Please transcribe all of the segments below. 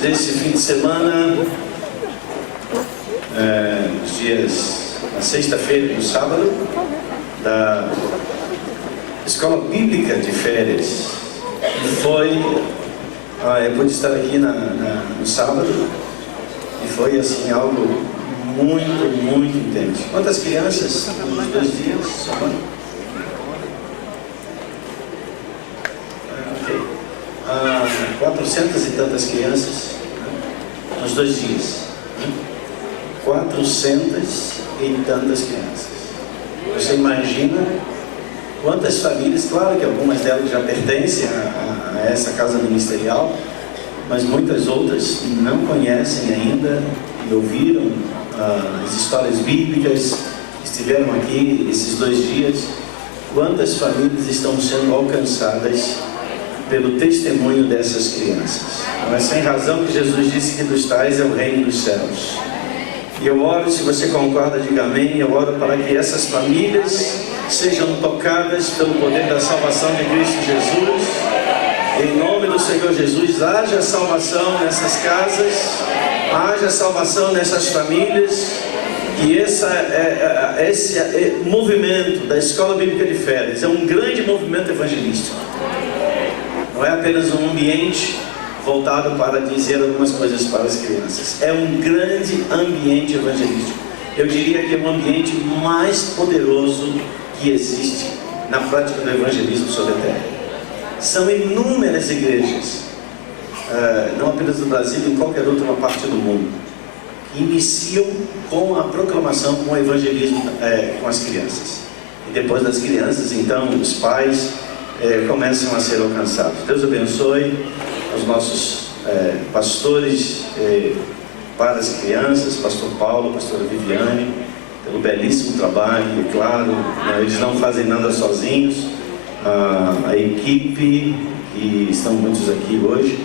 desse fim de semana, na sexta-feira e no sábado, da Escola Bíblica de Férias. Eu pude estar aqui no sábado e foi assim algo muito, muito intenso. Quantas crianças nos 2 dias? 400 e tantas crianças nos 2 dias. 400 e tantas crianças. Você imagina quantas famílias, claro que algumas delas já pertencem a essa casa ministerial, mas muitas outras não conhecem ainda e ouviram as histórias bíblicas, estiveram aqui esses 2 dias. Quantas famílias estão sendo alcançadas pelo testemunho dessas crianças? Não é sem razão que Jesus disse que dos tais é o reino dos céus. E eu oro, se você concorda, diga amém. Eu oro para que essas famílias sejam tocadas pelo poder da salvação de Cristo Jesus. Em nome do Senhor Jesus, haja salvação nessas casas, haja salvação nessas famílias. E esse movimento da Escola Bíblica de Férias é um grande movimento evangelístico. Não é apenas um ambiente voltado para dizer algumas coisas para as crianças. É um grande ambiente evangelístico. Eu diria que é o ambiente mais poderoso que existe na prática do evangelismo sobre a terra. São inúmeras igrejas, não apenas no Brasil, em qualquer outra parte do mundo, que iniciam com a proclamação, com o evangelismo com as crianças. E depois das crianças, então, os pais começam a ser alcançados. Deus abençoe os nossos pastores para as crianças, pastor Paulo, pastora Viviane, pelo belíssimo trabalho. E claro, eles não fazem nada sozinhos. A equipe, que estão muitos aqui hoje,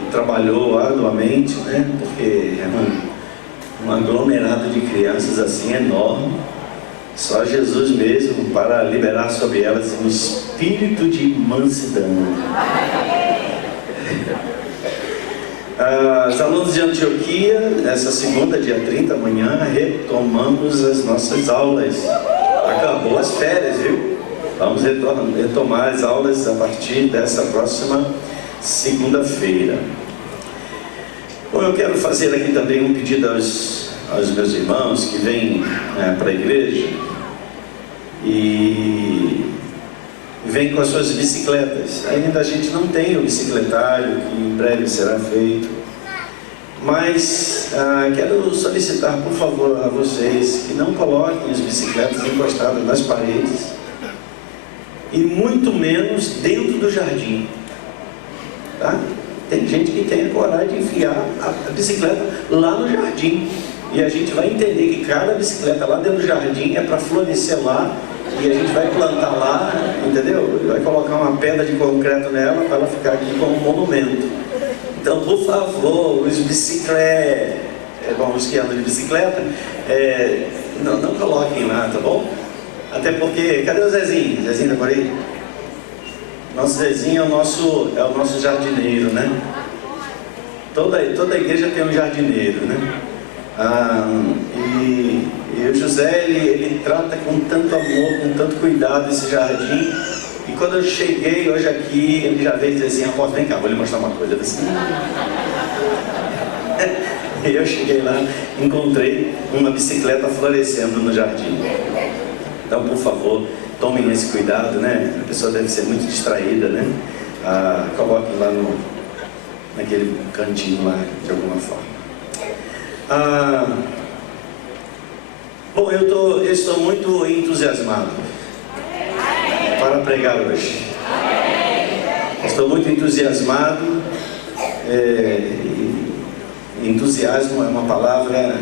e trabalhou arduamente, né? Porque é um aglomerado de crianças assim enorme. Só Jesus mesmo para liberar sobre elas um espírito de mansidão. Os alunos de Antioquia, nessa segunda, dia 30, amanhã, retomamos as nossas aulas. Acabou as férias, viu? Vamos retomar as aulas a partir dessa próxima segunda-feira. Bom, eu quero fazer aqui também um pedido aos meus irmãos que vêm para a igreja e vêm com as suas bicicletas. Ainda a gente não tem o bicicletário, que em breve será feito, mas quero solicitar, por favor, a vocês que não coloquem as bicicletas encostadas nas paredes e muito menos dentro do jardim, tá? Tem gente que tem a coragem de enfiar a bicicleta lá no jardim. E a gente vai entender que cada bicicleta lá dentro do jardim é para florescer lá. E a gente vai plantar lá, entendeu? Vai colocar uma pedra de concreto nela para ela ficar aqui como um monumento. Então, por favor, os bicicletas, os que andam de bicicleta, não coloquem lá, tá bom? Até porque, cadê o Zezinho? Zezinho tá por aí? Nosso Zezinho é o nosso jardineiro, né? Toda igreja tem um jardineiro, né? E o José, ele trata com tanto amor, com tanto cuidado esse jardim. E quando eu cheguei hoje aqui, ele já veio dizer assim: apóstolo, vem cá, vou lhe mostrar uma coisa assim. E eu cheguei lá, encontrei uma bicicleta florescendo no jardim. Então, por favor, tomem esse cuidado, né? A pessoa deve ser muito distraída, né? Coloquem lá naquele cantinho lá, de alguma forma. Bom, eu estou muito entusiasmado para pregar hoje. Estou muito entusiasmado. Entusiasmo é uma palavra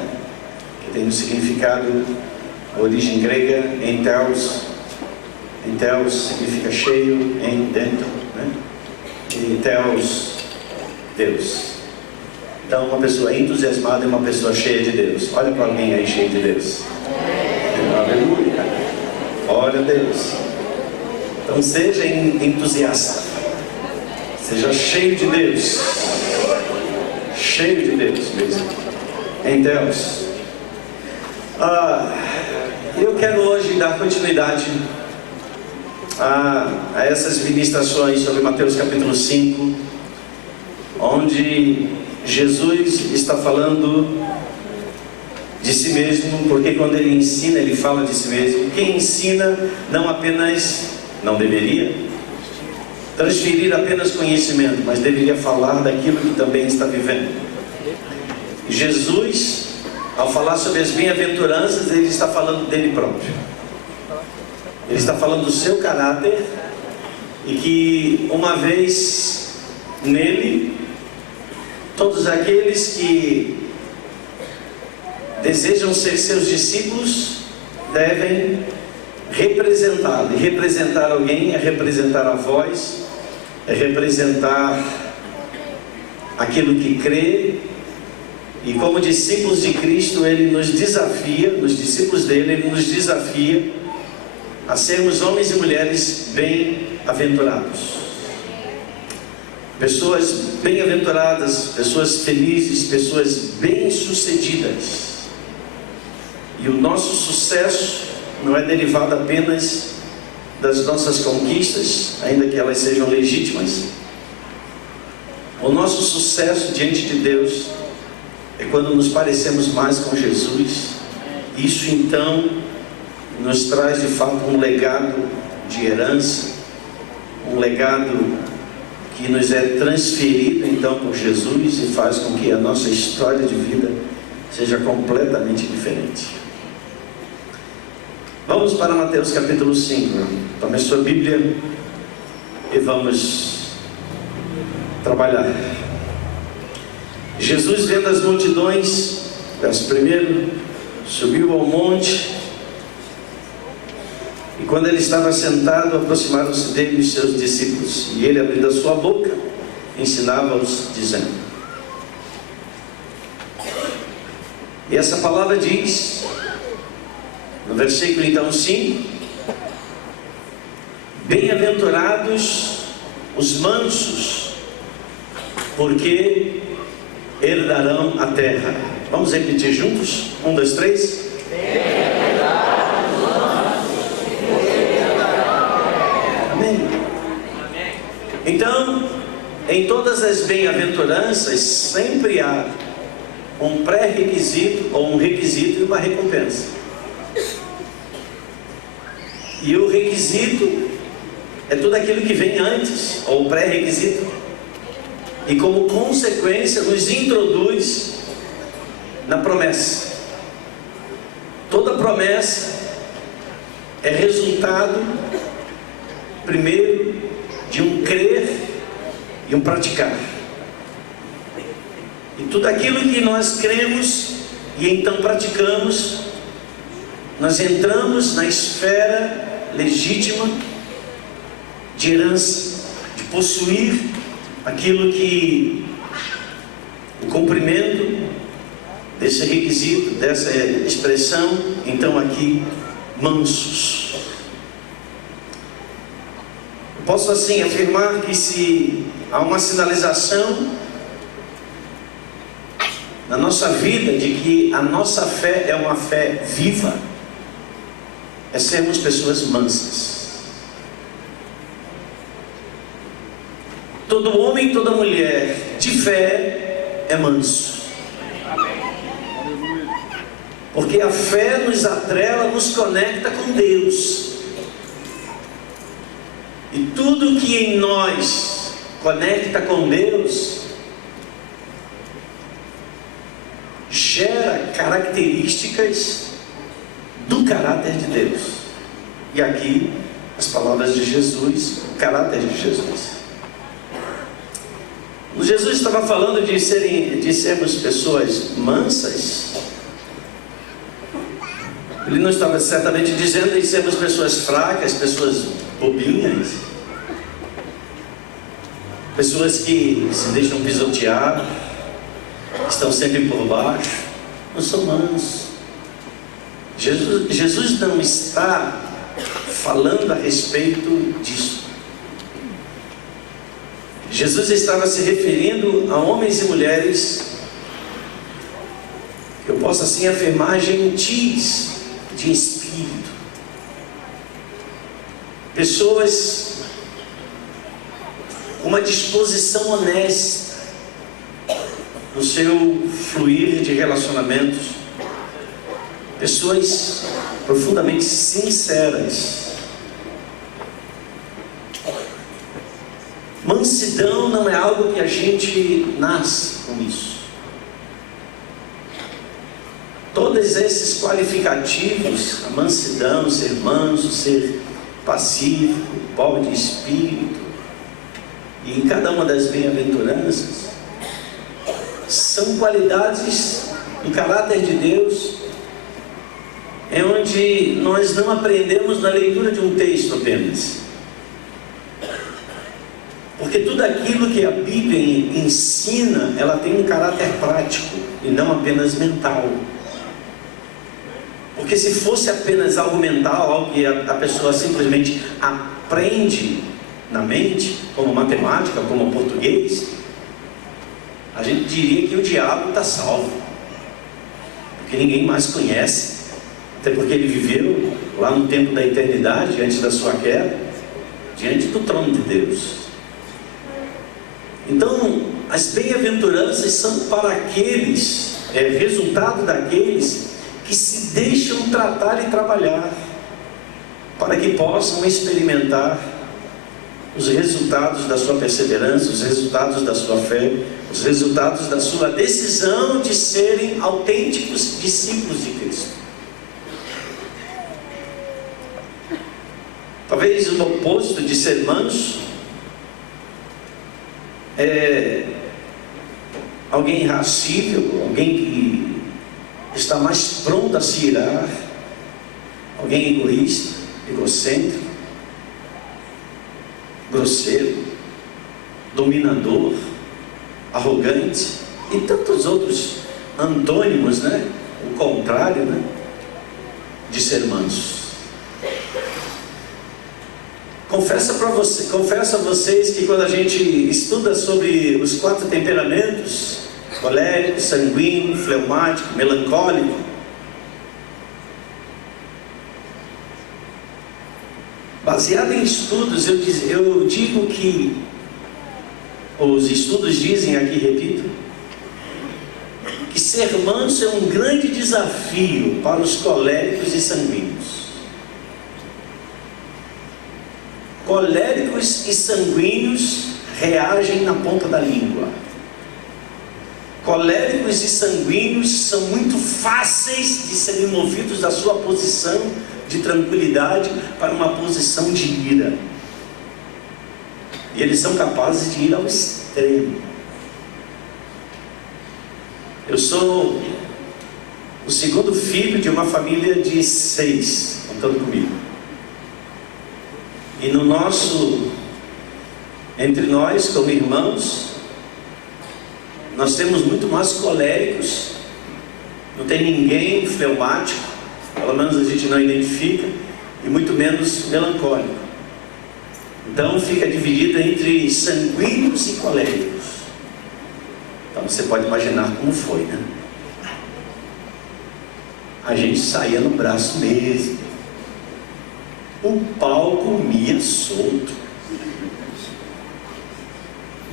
que tem um significado, a origem grega, enteos. Enteos significa cheio, em dentro, né? E teos, Deus. Então, uma pessoa entusiasmada é uma pessoa cheia de Deus. Olha para alguém aí cheio de Deus. Aleluia. Glória a Deus. Então, seja entusiasta. Seja cheio de Deus. cheio de Deus mesmo, em Deus. Eu quero hoje dar continuidade a essas ministrações sobre Mateus capítulo 5, onde Jesus está falando de si mesmo, porque quando ele ensina, ele fala de si mesmo. Quem ensina não deveria transferir apenas conhecimento, mas deveria falar daquilo que também está vivendo. Jesus, ao falar sobre as bem-aventuranças, ele está falando dele próprio. Ele está falando do seu caráter, e que uma vez nele, todos aqueles que desejam ser seus discípulos devem representá-lo. E representar alguém é representar a voz, é representar aquilo que crê. E como discípulos de Cristo, ele nos desafia, nos discípulos dele, ele nos desafia a sermos homens e mulheres bem-aventurados. Pessoas bem-aventuradas, pessoas felizes, pessoas bem-sucedidas. E o nosso sucesso não é derivado apenas das nossas conquistas, ainda que elas sejam legítimas. O nosso sucesso diante de Deus é quando nos parecemos mais com Jesus. Isso então nos traz de fato um legado de herança, um legado que nos é transferido então por Jesus e faz com que a nossa história de vida seja completamente diferente. Vamos para Mateus capítulo 5. Tome sua Bíblia e vamos trabalhar. Jesus, vendo as multidões, verso 1, subiu ao monte, e quando ele estava sentado, aproximaram-se dele os seus discípulos, e ele, abrindo a sua boca, ensinava-os, dizendo. E essa palavra diz, no versículo então 5, bem-aventurados os mansos, porque herdarão a terra. Vamos repetir juntos? 1, 2, 3. Bem-aventurados os mansos, porque herdarão a terra. Amém. Então, em todas as bem-aventuranças sempre há um pré-requisito ou um requisito e uma recompensa. E o requisito é tudo aquilo que vem antes, ou o pré-requisito, e como consequência nos introduz na promessa. Toda promessa é resultado, primeiro, de um crer e um praticar. E tudo aquilo que nós cremos e então praticamos, nós entramos na esfera legítima de herança, de possuir aquilo que o cumprimento desse requisito, dessa expressão, então aqui, mansos. Eu posso assim afirmar que se há uma sinalização na nossa vida de que a nossa fé é uma fé viva, é sermos pessoas mansas. Todo homem e toda mulher de fé é manso. Porque a fé nos atrela, nos conecta com Deus. E tudo que em nós conecta com Deus gera características do caráter de Deus. E aqui as palavras de Jesus, o caráter de Jesus. Jesus estava falando de sermos pessoas mansas. Ele não estava certamente dizendo de sermos pessoas fracas, pessoas bobinhas, pessoas que se deixam pisotear, estão sempre por baixo. Não são mansos. Jesus não está falando a respeito disso. Jesus estava se referindo a homens e mulheres posso assim afirmar, gentis de espírito. Pessoas com uma disposição honesta no seu fluir de relacionamentos. Pessoas profundamente sinceras. Mansidão não é algo que a gente nasce com isso. Todos esses qualificativos, a mansidão, ser manso, ser pacífico, pobre de espírito, e em cada uma das bem-aventuranças, são qualidades do caráter de Deus, é onde nós não aprendemos na leitura de um texto apenas. Porque tudo aquilo que a Bíblia ensina, ela tem um caráter prático e não apenas mental. Porque se fosse apenas algo mental, algo que a pessoa simplesmente aprende na mente, como matemática, como português, a gente diria que o diabo está salvo, porque ninguém mais conhece, até porque ele viveu lá no tempo da eternidade, antes da sua queda, diante do trono de Deus. Então, as bem-aventuranças são para aqueles, resultado daqueles que se deixam tratar e trabalhar, para que possam experimentar os resultados da sua perseverança, os resultados da sua fé, os resultados da sua decisão de serem autênticos discípulos de Cristo. Talvez o oposto de ser manso é alguém irascível, alguém que está mais pronto a se irar, alguém egoísta, egocêntrico, grosseiro, dominador, arrogante e tantos outros antônimos, né? O contrário, né? De ser manso. Confesso a vocês que quando a gente estuda sobre os 4 temperamentos, colérico, sanguíneo, fleumático, melancólico, baseado em estudos, eu digo que os estudos dizem, aqui repito, que ser manso é um grande desafio para os coléricos e sanguíneos. Coléricos e sanguíneos reagem na ponta da língua. Coléricos e sanguíneos são muito fáceis de serem movidos da sua posição de tranquilidade para uma posição de ira. E eles são capazes de ir ao extremo. Eu sou o segundo filho de uma família de 6, contando comigo. E entre nós, como irmãos, nós temos muito mais coléricos, não tem ninguém fleumático, pelo menos a gente não identifica, e muito menos melancólico. Então fica dividido entre sanguíneos e coléricos. Então você pode imaginar como foi, né? A gente saía no braço mesmo. O pau comia solto.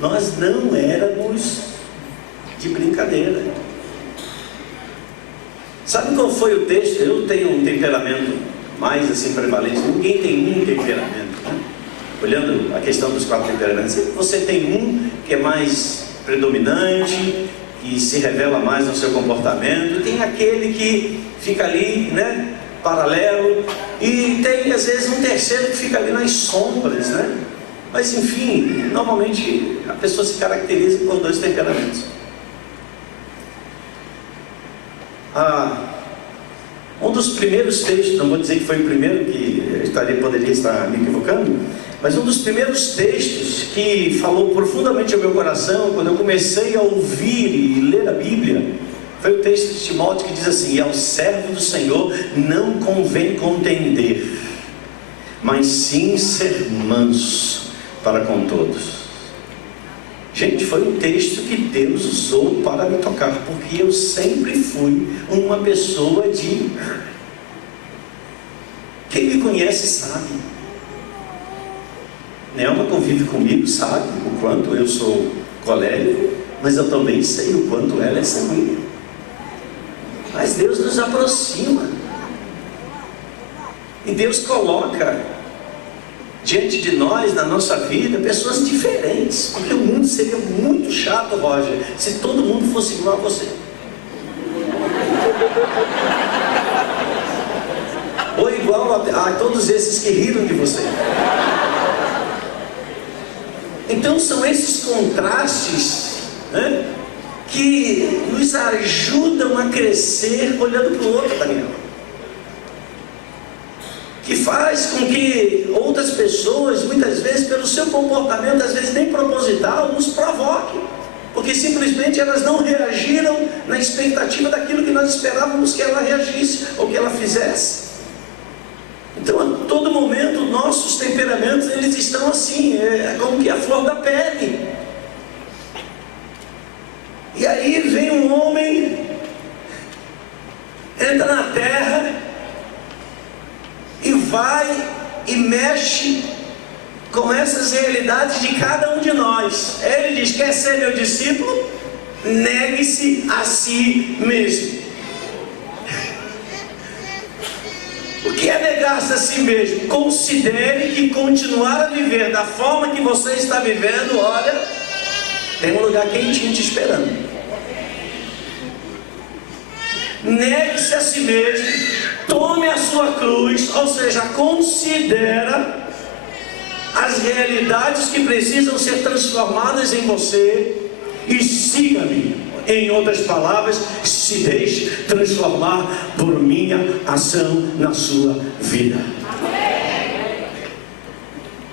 Nós não éramos de brincadeira. Sabe qual foi o texto? Eu tenho um temperamento mais assim prevalente. Ninguém tem um temperamento, né? Olhando a questão dos 4 temperamentos, você tem um que é mais predominante, que se revela mais no seu comportamento, tem aquele que fica ali, né, paralelo, e tem às vezes um terceiro que fica ali nas sombras, né? Mas enfim, normalmente a pessoa se caracteriza por 2 temperamentos. Um dos primeiros textos, não vou dizer que foi o primeiro, que eu poderia estar me equivocando, mas um dos primeiros textos que falou profundamente ao meu coração, quando eu comecei a ouvir e ler a Bíblia, foi o texto de Timóteo que diz assim: e ao servo do Senhor não convém contender, mas sim ser manso para com todos. Gente, foi um texto que Deus usou para me tocar, porque eu sempre fui uma pessoa de... Quem me conhece sabe. Nelma convive comigo, sabe o quanto eu sou colérico, mas eu também sei o quanto ela é sanguínea. Mas Deus nos aproxima. E Deus coloca diante de nós, na nossa vida, pessoas diferentes. Porque o mundo seria muito chato, Roger, se todo mundo fosse igual a você. Ou igual a todos esses que riram de você. Então são esses contrastes, né, que nos ajudam a crescer olhando para o outro, Daniel. Que faz com que outras pessoas, muitas vezes pelo seu comportamento, às vezes nem proposital, nos provoquem. Porque simplesmente elas não reagiram na expectativa daquilo que nós esperávamos que ela reagisse ou que ela fizesse. Então, a todo momento, nossos temperamentos, eles estão assim, é como que a flor da pele. E aí vem um homem, entra na terra, e vai e mexe com essas realidades de cada um de nós. Ele diz: quer ser meu discípulo? Negue-se a si mesmo. O que é negar-se a si mesmo? Considere que continuar a viver da forma que você está vivendo, olha, tem um lugar quentinho te esperando. Negue-se a si mesmo, tome a sua cruz, ou seja, considera as realidades que precisam ser transformadas em você e siga-me. Em outras palavras, se deixe transformar por minha ação na sua vida.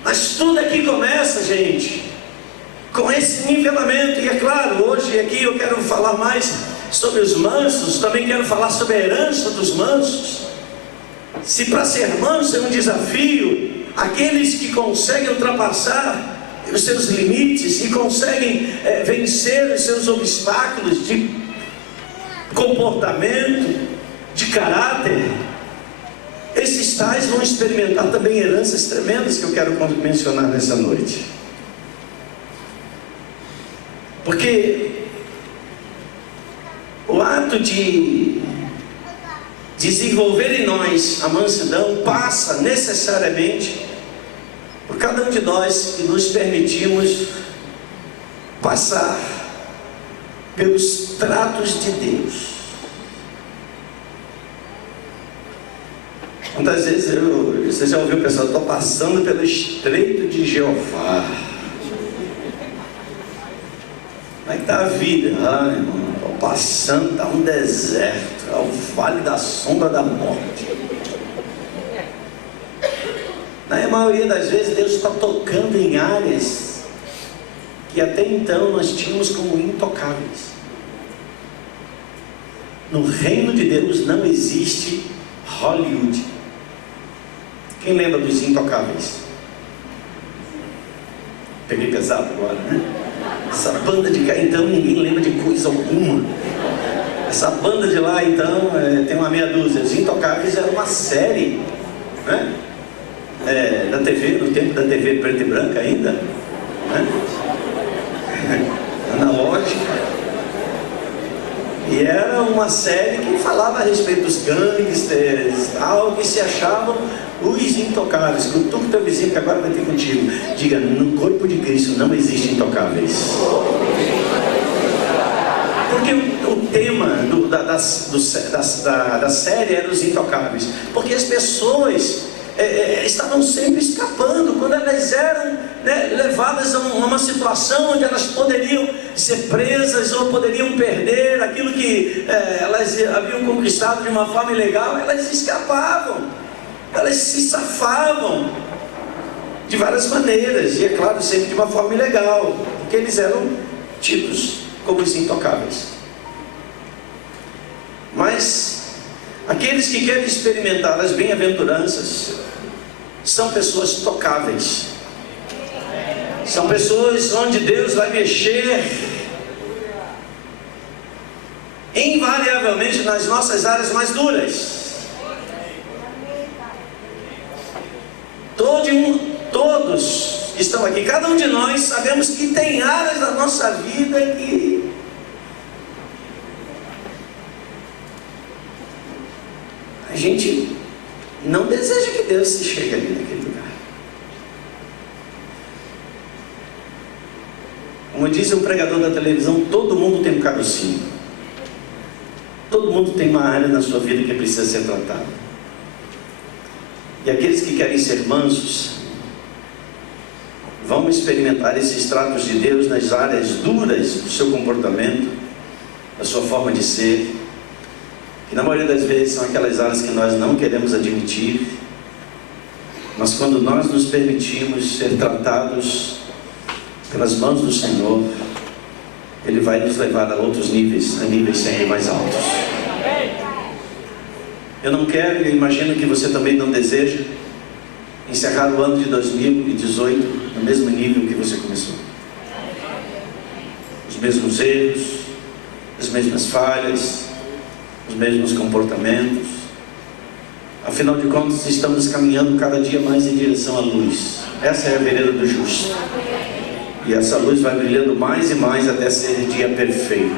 Mas tudo aqui começa, gente, com esse nivelamento. E é claro, hoje aqui eu quero falar mais sobre os mansos, também quero falar sobre a herança dos mansos. Se para ser manso é um desafio, aqueles que conseguem ultrapassar os seus limites e conseguem vencer os seus obstáculos de comportamento, de caráter, esses tais vão experimentar também heranças tremendas que eu quero mencionar nessa noite. Porque o ato de desenvolver em nós a mansidão passa necessariamente por cada um de nós que nos permitimos passar pelos tratos de Deus. Quantas vezes você já ouviu o pessoal: estou passando pelo estreito de Jeová. Como é que está a vida? Ah, irmão, estou passando, está um deserto, é o vale da sombra da morte. Na maioria das vezes Deus está tocando em áreas que até então nós tínhamos como intocáveis. No reino de Deus não existe Hollywood. Quem lembra dos intocáveis? Peguei pesado agora, né? Essa banda de cá então ninguém lembra de coisa alguma. Essa banda de lá então tem uma meia dúzia. Os Intocáveis era uma série, né? Da TV, no tempo da TV preta e branca ainda, né? Analógica. E era uma série que falava a respeito dos gangsters, tal, que se achavam os intocáveis. Tu com o teu vizinho que agora vai ter contigo, diga: no corpo de Cristo não existem intocáveis. Porque o tema da série era os intocáveis. Porque as pessoas estavam sempre escapando quando elas eram, né, levadas a uma situação onde elas poderiam ser presas ou poderiam perder aquilo que elas haviam conquistado de uma forma ilegal. Elas escapavam, elas se safavam de várias maneiras, e é claro, sempre de uma forma ilegal, porque eles eram tidos como os intocáveis. Mas aqueles que querem experimentar as bem-aventuranças são pessoas tocáveis. São pessoas onde Deus vai mexer invariavelmente nas nossas áreas mais duras. Todos que estão aqui, cada um de nós sabemos que tem áreas da nossa vida que a gente não deseja que Deus se chegue ali naquele lugar. Como diz um pregador da televisão, todo mundo tem um carocinho. Todo mundo tem uma área na sua vida que precisa ser tratada. E aqueles que querem ser mansos vão experimentar esses tratos de Deus nas áreas duras do seu comportamento, da sua forma de ser, que na maioria das vezes são aquelas áreas que nós não queremos admitir. Mas quando nós nos permitimos ser tratados pelas mãos do Senhor, Ele vai nos levar a outros níveis, a níveis sempre mais altos. Eu não quero, e imagino que você também não deseja, encerrar o ano de 2018 no mesmo nível que você começou. Os mesmos erros, as mesmas falhas, os mesmos comportamentos. Afinal de contas, estamos caminhando cada dia mais em direção à luz. Essa é a vereda do justo. E essa luz vai brilhando mais e mais até ser dia perfeito.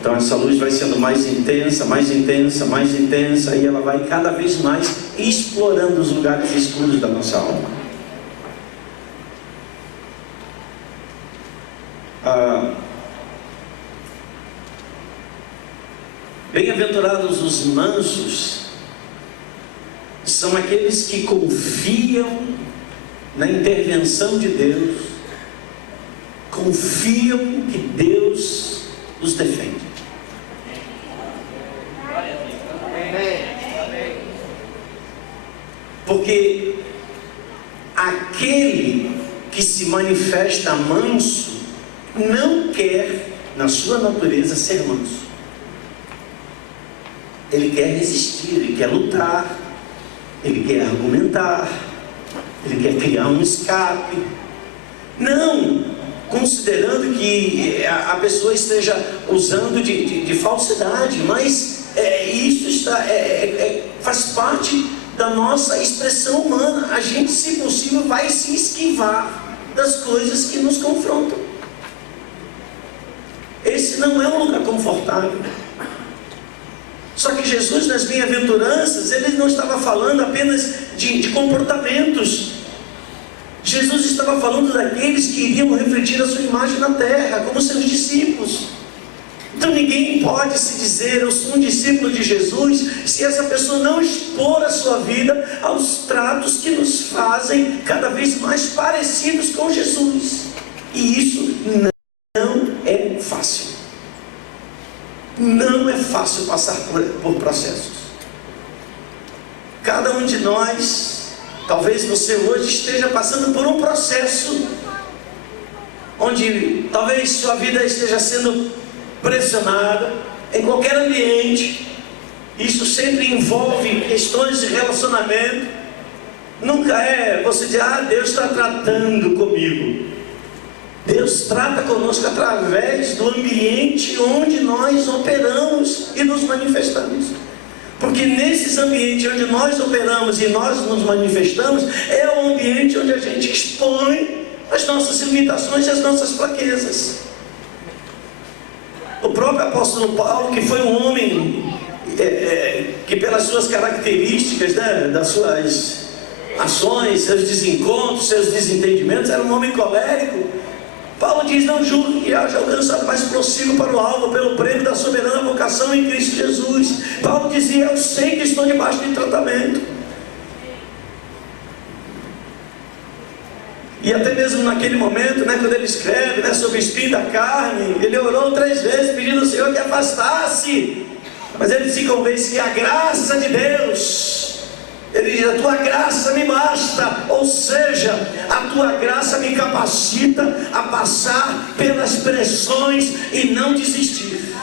Então essa luz vai sendo mais intensa, mais intensa, mais intensa, e ela vai cada vez mais explorando os lugares escuros da nossa alma. Bem-aventurados os mansos, são aqueles que confiam na intervenção de Deus, confiam que Deus os defende. Porque aquele que se manifesta manso não quer, na sua natureza, ser manso. Ele quer resistir, ele quer lutar, ele quer argumentar, ele quer criar um escape. Não considerando que a pessoa esteja usando de falsidade, mas isso faz parte da nossa expressão humana. A gente, se possível, vai se esquivar das coisas que nos confrontam. Esse não é um lugar confortável. Só que Jesus, nas bem-aventuranças, Ele não estava falando apenas de comportamentos. Jesus estava falando daqueles que iriam refletir a sua imagem na terra, como seus discípulos. Então ninguém pode se dizer, eu sou um discípulo de Jesus, se essa pessoa não expor a sua vida aos tratos que nos fazem cada vez mais parecidos com Jesus. E isso não é fácil. Não é fácil passar por processos. Cada um de nós, talvez você hoje esteja passando por um processo onde talvez sua vida esteja sendo pressionada em qualquer ambiente. Isso sempre envolve questões de relacionamento. Nunca é você dizer, Deus está tratando comigo. Deus trata conosco através do ambiente onde nós operamos e nos manifestamos. Porque nesses ambientes onde nós operamos e nós nos manifestamos, é o ambiente onde a gente expõe as nossas limitações e as nossas fraquezas. O próprio apóstolo Paulo, que foi um homem que pelas suas características, das suas ações, seus desencontros, seus desentendimentos, era um homem colérico. Paulo diz, não julgue que haja alcançado mais prossigo para o alvo, pelo prêmio da soberana vocação em Cristo Jesus. Paulo dizia, eu sei que estou debaixo de tratamento. E até mesmo naquele momento, quando ele escreve sobre o espinho da carne, ele orou 3 vezes pedindo ao Senhor que afastasse. Mas ele se convence que a graça de Deus, ele diz, a tua graça me basta. Ou seja, a tua graça me capacita a passar pelas pressões e não desistir.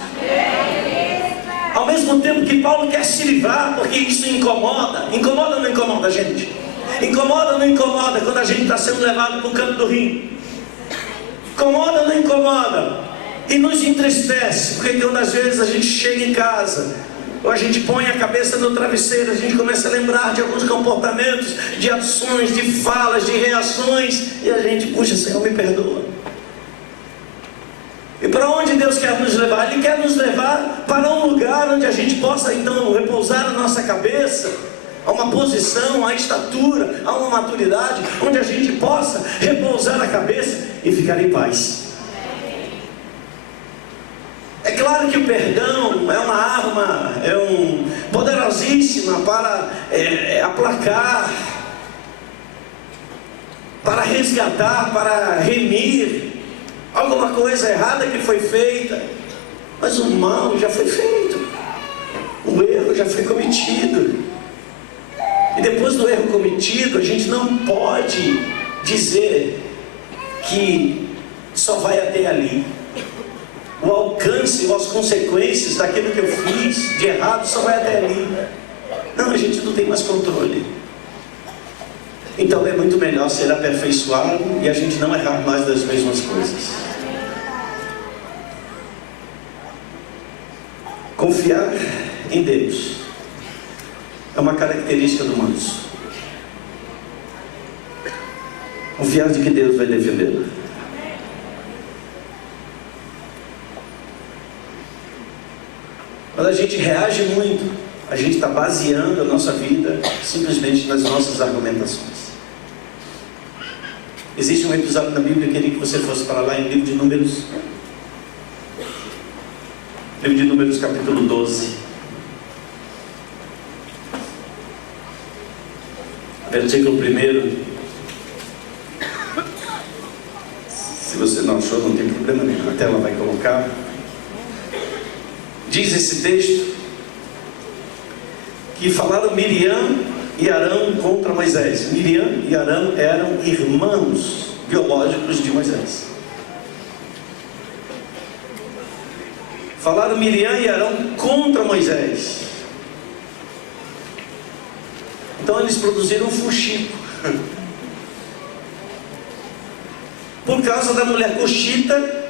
Ao mesmo tempo que Paulo quer se livrar, porque isso incomoda. Incomoda ou não incomoda a gente? Incomoda ou não incomoda quando a gente está sendo levado para o canto do rio? Incomoda ou não incomoda? E nos entristece, porque quando às vezes a gente chega em casa, ou a gente põe a cabeça no travesseiro, a gente começa a lembrar de alguns comportamentos, de ações, de falas, de reações, e a gente, puxa, Senhor, me perdoa. E para onde Deus quer nos levar? Ele quer nos levar para um lugar onde a gente possa então repousar a nossa cabeça, a uma posição, a estatura, a uma maturidade, onde a gente possa repousar a cabeça e ficar em paz. É claro que o perdão é uma arma, poderosíssima para aplacar, para resgatar, para remir alguma coisa errada que foi feita, mas o mal já foi feito, o erro já foi cometido, e depois do erro cometido, a gente não pode dizer que só vai até ali. O alcance ou as consequências daquilo que eu fiz de errado só vai até ali. Não, a gente não tem mais controle. Então é muito melhor ser aperfeiçoado e a gente não errar mais das mesmas coisas. Confiar em Deus é uma característica do manso. Confiar de que Deus vai defendê-lo. Quando a gente reage muito, a gente está baseando a nossa vida simplesmente nas nossas argumentações. Existe um episódio na Bíblia, eu queria que você fosse para lá em livro de Números. Livro de Números, capítulo 12. Versículo 1. Se você não achou, não tem problema nenhum, a tela vai colocar. Diz esse texto que falaram Miriam e Arão contra Moisés. Miriam e Arão eram irmãos biológicos de Moisés. Falaram Miriam e Arão contra Moisés. Então eles produziram um fuxico. Por causa da mulher cuxita,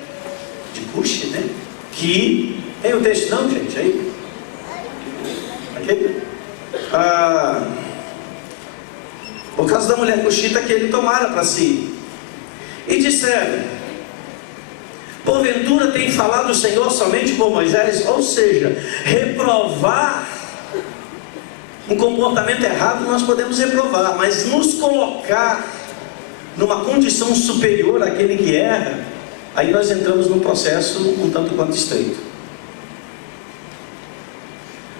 de Cuxi, né? Que tem o texto não, gente? Aí? Aqui? Por causa da mulher cuxita que ele tomara para si. E disseram: porventura tem falado o Senhor somente por Moisés? Ou seja, reprovar um comportamento errado nós podemos reprovar, mas nos colocar numa condição superior àquele que erra, aí nós entramos num processo um tanto quanto estreito.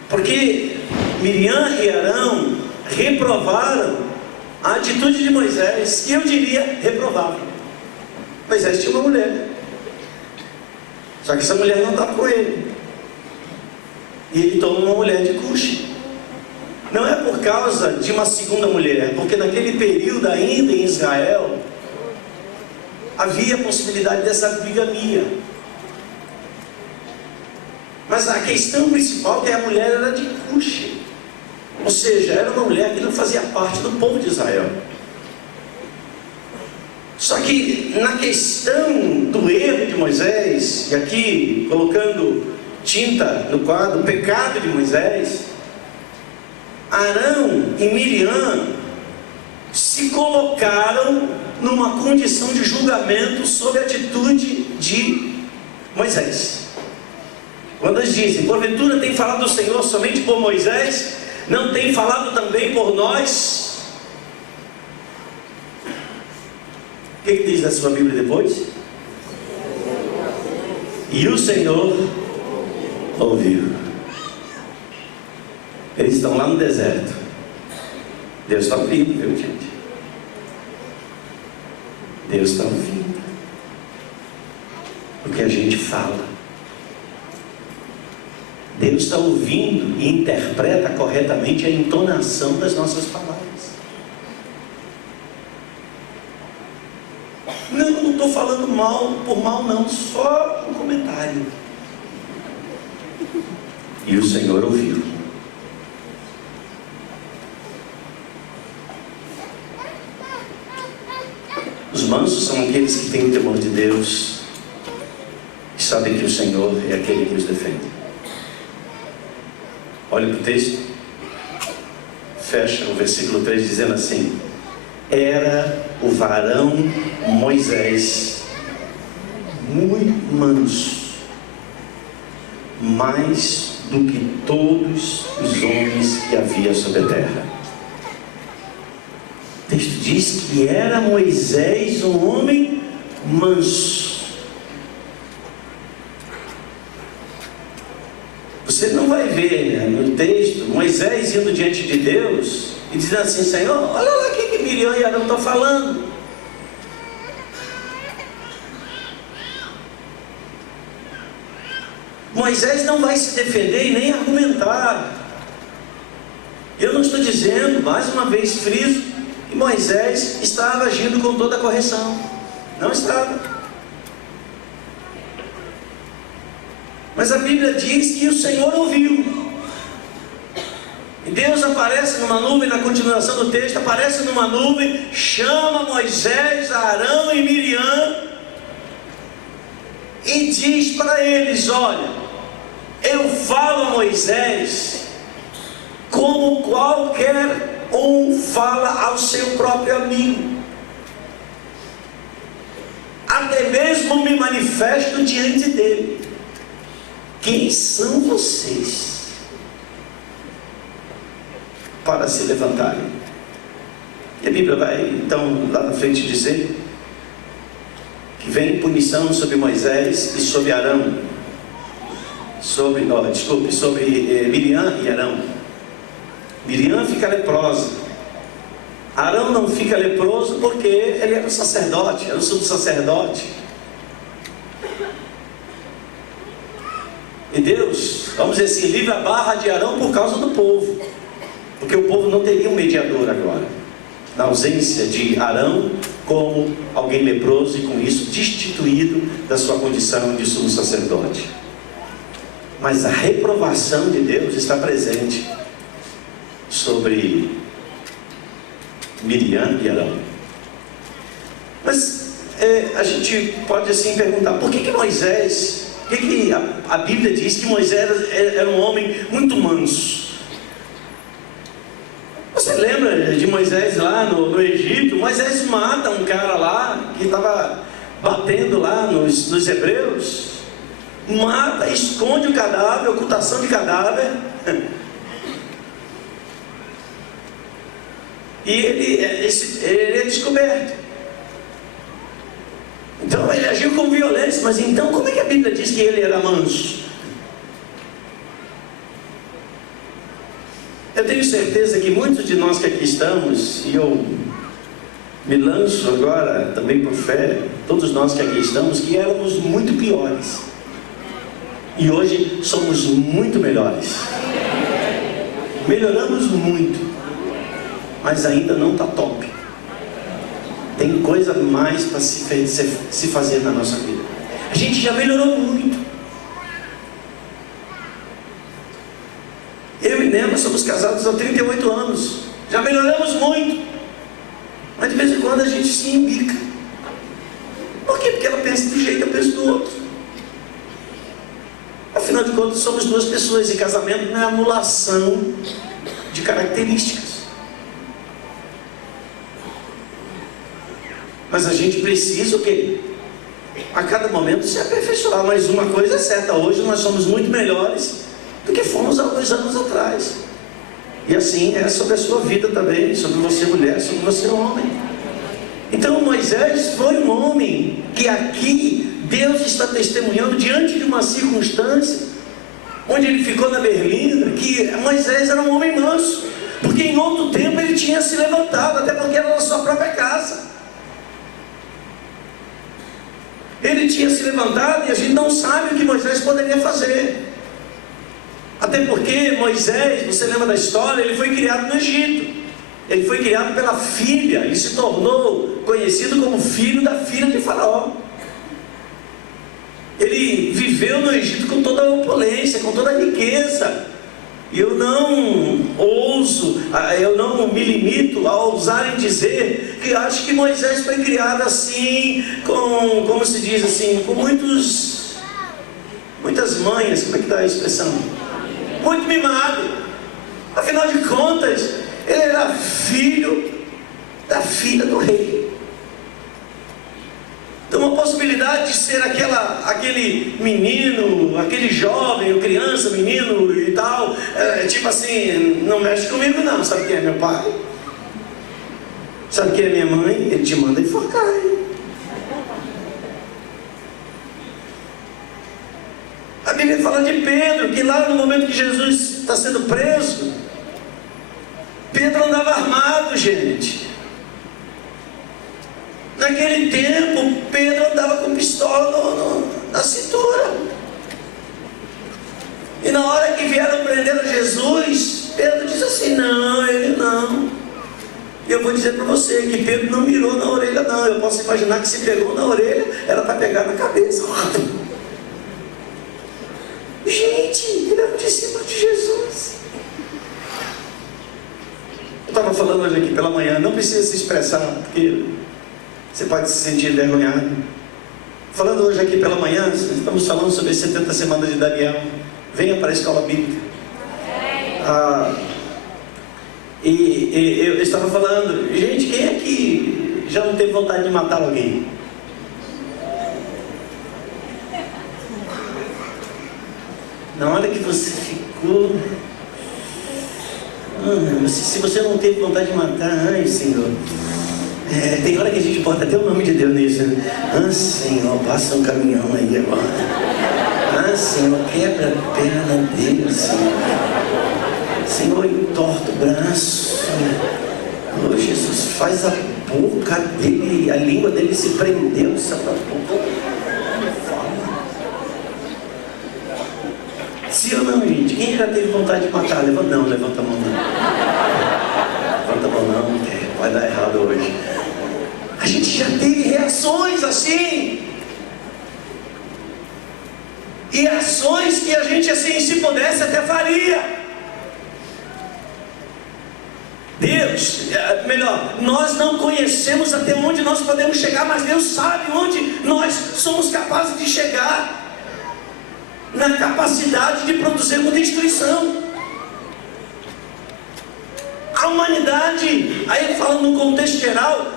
Porque Miriam e Arão reprovaram a atitude de Moisés, que eu diria reprovável. Moisés tinha uma mulher, só que essa mulher não estava com ele, e ele toma uma mulher de Cuxi. Não é por causa de uma segunda mulher, porque naquele período ainda em Israel havia a possibilidade dessa bigamia. Mas a questão principal é que a mulher era de Cuxi, ou seja, era uma mulher que não fazia parte do povo de Israel. Só que na questão do erro de Moisés, e aqui colocando tinta no quadro, o pecado de Moisés, Arão e Miriam se colocaram numa condição de julgamento sobre a atitude de Moisés. Quando eles dizem, porventura tem falado o Senhor somente por Moisés, não tem falado também por nós? O que diz na sua Bíblia depois? E o Senhor ouviu. Eles estão lá no deserto. Deus está ouvindo, viu, gente? Deus está ouvindo o que a gente fala. Deus está ouvindo e interpreta corretamente a entonação das nossas palavras. Não estou falando mal por mal não, só um comentário. E o Senhor ouviu. Os mansos são aqueles que têm o temor de Deus e sabem que o Senhor é aquele que os defende. Olha para o texto, fecha o versículo 3 dizendo assim: era o varão Moisés muito manso, mais do que todos os homens que havia sobre a terra. O texto diz que era Moisés um homem manso. Você não vai ver no texto Moisés indo diante de Deus e dizendo assim: Senhor, olha lá o que Miriam e Arão estão falando. Moisés não vai se defender e nem argumentar. Eu não estou dizendo, mais uma vez friso, que Moisés estava agindo com toda a correção. Não estava. Mas a Bíblia diz que o Senhor ouviu. E Deus aparece numa nuvem, na continuação do texto, aparece numa nuvem, chama Moisés, Arão e Miriam e diz para eles: olha, eu falo a Moisés como qualquer um fala ao seu próprio amigo. Até mesmo me manifesto diante dele. Quem são vocês para se levantarem? E a Bíblia vai então lá na frente dizer que vem punição sobre Moisés e sobre Arão, sobre Miriam e Arão. Miriam fica leprosa, Arão não fica leproso porque ele era um sacerdote, era o sumo sacerdote. E Deus, vamos dizer assim, livra a barra de Arão por causa do povo, porque o povo não teria um mediador agora, na ausência de Arão como alguém leproso e com isso destituído da sua condição de sumo sacerdote. Mas a reprovação de Deus está presente sobre Miriam e Arão. Mas a gente pode assim perguntar: por que Moisés... Por que a Bíblia diz que Moisés era um homem muito manso? Você lembra de Moisés lá no Egito? Moisés mata um cara lá que estava batendo lá nos hebreus. Mata, esconde o cadáver, ocultação de cadáver. E ele é descoberto. Então ele agiu com violência. Mas então como é que a Bíblia diz que ele era manso? Eu tenho certeza que muitos de nós que aqui estamos, e eu me lanço agora também por fé, todos nós que aqui estamos, que éramos muito piores e hoje somos muito melhores. Melhoramos muito, mas ainda não está top. Tem coisa mais para se fazer na nossa vida. A gente já melhorou muito. Eu e Nema somos casados há 38 anos. Já melhoramos muito. Mas de vez em quando a gente se embica. Por quê? Porque ela pensa de um jeito, eu penso do outro. Afinal de contas, somos duas pessoas. E casamento não é anulação de características. Mas a gente precisa o quê? A cada momento se aperfeiçoar. Mas uma coisa é certa: hoje nós somos muito melhores do que fomos há alguns anos atrás. E assim é sobre a sua vida também, sobre você mulher, sobre você homem. Então Moisés foi um homem que aqui Deus está testemunhando diante de uma circunstância onde ele ficou na berlinda, que Moisés era um homem manso, porque em outro tempo ele tinha se levantado, até porque era na sua própria casa. Ele tinha se levantado e a gente não sabe o que Moisés poderia fazer. Até porque Moisés, você lembra da história, ele foi criado no Egito. Ele foi criado pela filha e se tornou conhecido como filho da filha de Faraó. Ele viveu no Egito com toda a opulência, com toda a riqueza. E eu não ouso eu não me limito a ousar em dizer que acho que Moisés foi criado assim, como se diz assim, com muitas manhas, como é que dá a expressão? Muito mimado. Afinal de contas, ele era filho da filha do rei. Então, uma possibilidade de ser aquele menino, aquele jovem, ou criança, menino e tal, tipo assim, não mexe comigo não. Sabe quem é meu pai? Sabe quem é minha mãe? Ele te manda enforcar. A Bíblia fala de Pedro, que lá no momento que Jesus está sendo preso, Pedro andava armado, gente. Naquele tempo, Pedro andava com pistola na cintura. E na hora que vieram prender a Jesus, Pedro disse assim: não, ele não. E eu vou dizer para você que Pedro não mirou na orelha não. Eu posso imaginar que se pegou na orelha, era para pegar na cabeça. Gente, ele era um discípulo de Jesus. Eu estava falando hoje aqui pela manhã, não precisa se expressar, porque você pode se sentir envergonhado. Falando hoje aqui pela manhã, estamos falando sobre as 70 semanas de Daniel. Venha para a escola bíblica. E eu estava falando, gente, quem é que já não teve vontade de matar alguém? Na hora que você ficou, se você não teve vontade de matar, ai Senhor, tem hora que a gente bota até o nome de Deus nisso, né? Senhor, passa um caminhão aí agora. Senhor, quebra a perna dele, Senhor, entorta o braço. Oh, Jesus, faz a boca dele, a língua dele se prendeu, sabe? Sim ou não, gente? Quem já teve vontade de matar? Levanta a mão não. Levanta a mão não, vai dar errado hoje. A gente já teve reações assim. E ações que a gente, assim, se pudesse, até faria. Deus, melhor, nós não conhecemos até onde nós podemos chegar, mas Deus sabe onde nós somos capazes de chegar. Na capacidade de produzir uma destruição. A humanidade, aí falando no contexto geral,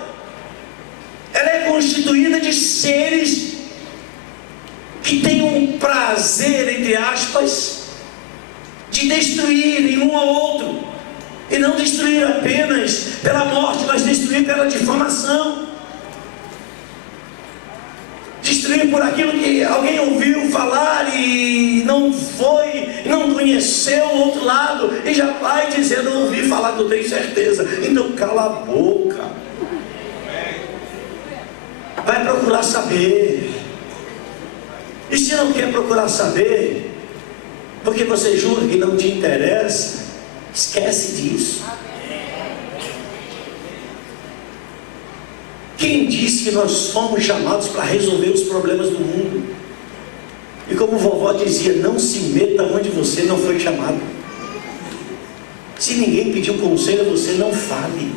ela é constituída de seres que têm um prazer, entre aspas, de destruírem um ao outro, e não destruir apenas pela morte, mas destruir pela difamação, destruir por aquilo que alguém ouviu falar e não foi, não conheceu o outro lado, e já vai dizendo: eu ouvi falar que eu tenho certeza. Então cala a boca, vai procurar saber. E se não quer procurar saber, porque você julga que não te interessa, esquece disso. Quem disse que nós fomos chamados para resolver os problemas do mundo? E como vovó dizia, não se meta onde você não foi chamado. Se ninguém pediu conselho a você, não fale.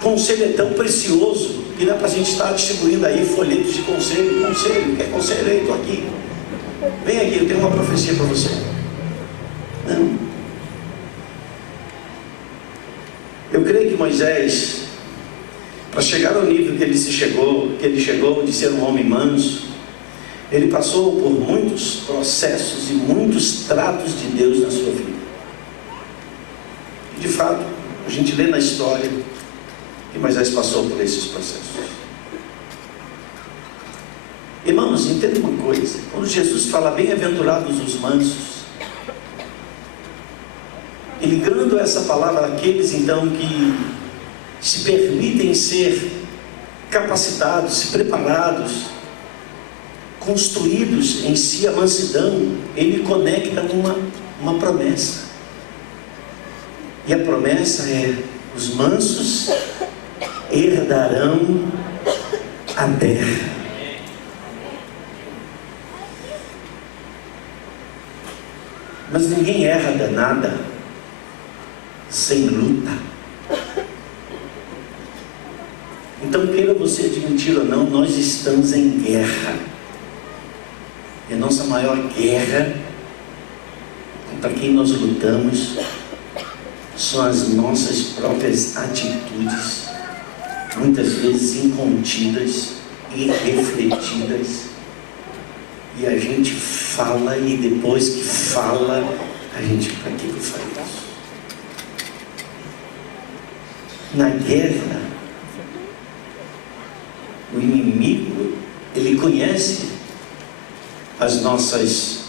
Conselho é tão precioso que não é para a gente estar distribuindo aí folhetos de conselho. Quer conselho aí? Estou aqui. Vem aqui, eu tenho uma profecia para você. Não. Eu creio que Moisés, para chegar ao nível que ele chegou de ser um homem manso, ele passou por muitos processos e muitos tratos de Deus na sua vida. E de fato, a gente lê na história que Moisés passou por esses processos. Irmãos, entenda uma coisa: quando Jesus fala bem-aventurados os mansos, e ligando essa palavra àqueles então que se permitem ser capacitados, preparados, construídos em si a mansidão, ele conecta uma promessa. E a promessa é: os mansos herdarão a terra. Mas ninguém herda nada sem luta. Então, queira você admitir ou não, nós estamos em guerra. E a nossa maior guerra, contra quem nós lutamos, são as nossas próprias atitudes, muitas vezes incontidas, irrefletidas. E a gente fala, e depois que fala, a gente, para que eu falei isso? Na guerra, o inimigo, ele conhece as nossas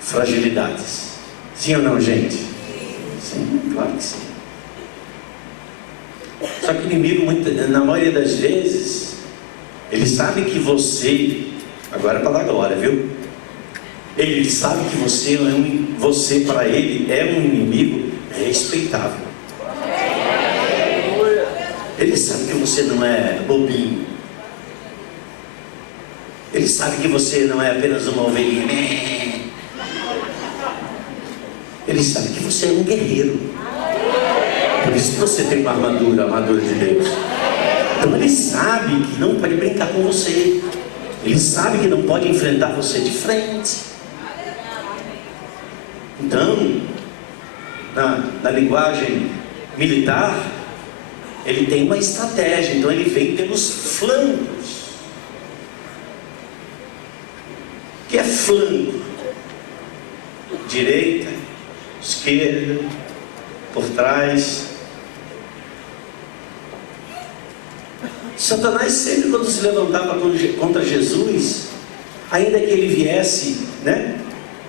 fragilidades. Sim ou não, gente? Sim, claro que sim. Só que o inimigo, na maioria das vezes, ele sabe que você, agora é para dar glória, viu? Ele sabe que você para ele é um inimigo respeitável. Ele sabe que você não é bobinho. Ele sabe que você não é apenas uma ovelhinha. Ele sabe que você é um guerreiro. Por isso que você tem uma armadura, a armadura de Deus. Então ele sabe que não pode brincar com você. Ele sabe que não pode enfrentar você de frente. Então, na linguagem militar, ele tem uma estratégia. Então ele vem pelos flancos. O que é flanco? Direita, esquerda, por trás. Satanás sempre, quando se levantava contra Jesus, ainda que ele viesse,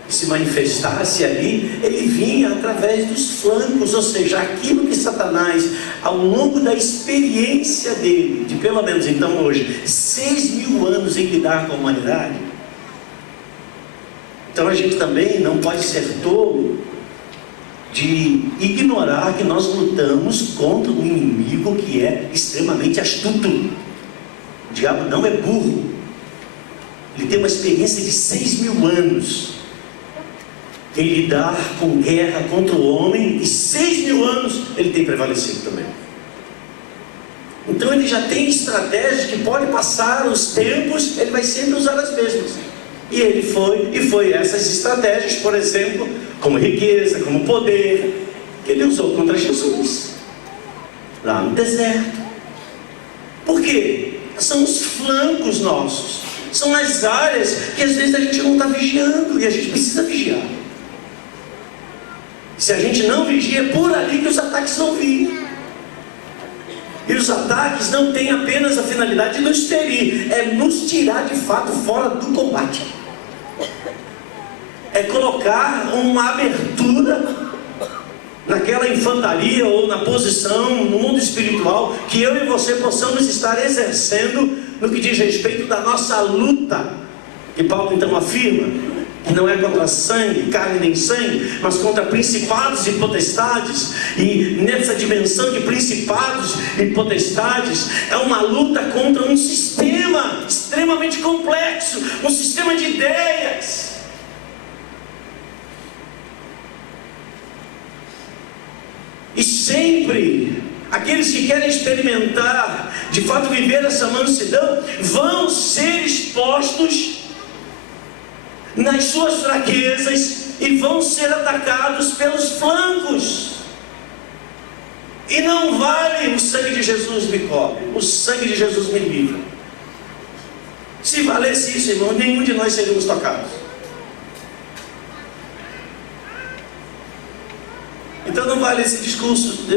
e se manifestasse ali, ele vinha através dos flancos. Ou seja, aquilo que Satanás, ao longo da experiência dele, de pelo menos então hoje 6.000 anos em lidar com a humanidade, então a gente também não pode ser tolo de ignorar que nós lutamos contra um inimigo que é extremamente astuto. O diabo não é burro. Ele tem uma experiência de 6.000 anos em lidar com guerra contra o homem, e 6.000 anos ele tem prevalecido também. Então ele já tem estratégias que pode passar os tempos, ele vai sempre usar as mesmas. E ele foi essas estratégias, por exemplo, como riqueza, como poder, que ele usou contra Jesus, lá no deserto. Por quê? São os flancos nossos, são as áreas que às vezes a gente não está vigiando, e a gente precisa vigiar. Se a gente não vigia, é por ali que os ataques vão vir. E os ataques não têm apenas a finalidade de nos ferir, é nos tirar de fato fora do combate. É colocar uma abertura naquela infantaria ou na posição no mundo espiritual que eu e você possamos estar exercendo no que diz respeito da nossa luta, que Paulo então afirma que não é contra sangue, carne nem sangue, mas contra principados e potestades. E nessa dimensão de principados e potestades é uma luta contra um sistema extremamente complexo, um sistema de ideias. E sempre aqueles que querem experimentar, de fato viver essa mansidão, vão ser expostos nas suas fraquezas e vão ser atacados pelos flancos. E não vale o sangue de Jesus me cobre, o sangue de Jesus me livra. Se valesse isso, irmão, nenhum de nós seríamos tocados. Então não vale esse discurso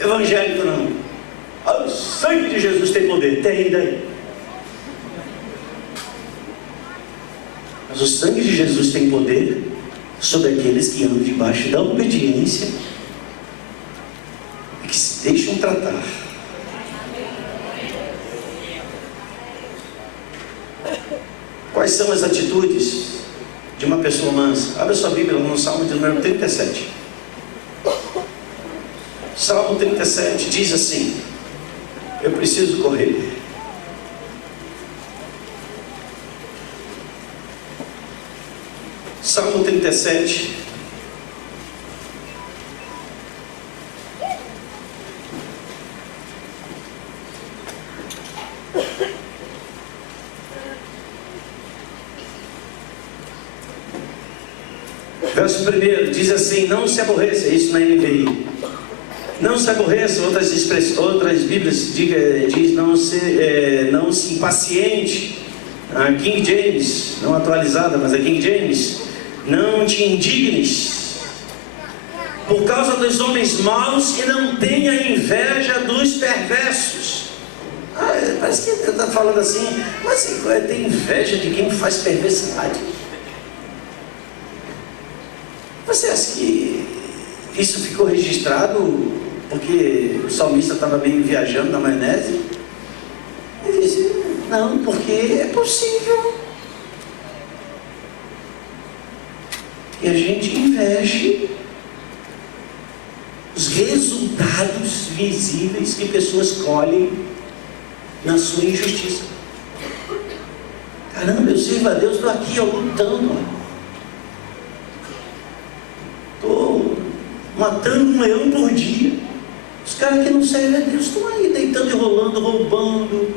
evangélico não. O sangue de Jesus tem poder, tem daí. Mas o sangue de Jesus tem poder sobre aqueles que andam debaixo da obediência e que se deixam tratar. Quais são as atitudes de uma pessoa mansa? Abra sua Bíblia no Salmo de número 37. Salmo 37 diz assim: eu preciso correr. Salmo 37, Verso 1 diz assim: não se aborreça, isso na NVI. Não se aborreça, outras Bíblias diz não se impaciente. A King James, não atualizada, mas a King James: não te indignes por causa dos homens maus e não tenha inveja dos perversos. Parece que ele está falando assim, mas tem inveja de quem faz perversidade. Você acha que isso ficou registrado porque o salmista estava meio viajando na maionese? Ele disse: não, porque é possível que a gente inveje os resultados visíveis que pessoas colhem na sua injustiça. Caramba, eu sirvo a Deus, estou aqui lutando, estou matando um leão por dia. Os caras que não servem a Deus estão aí deitando e rolando, roubando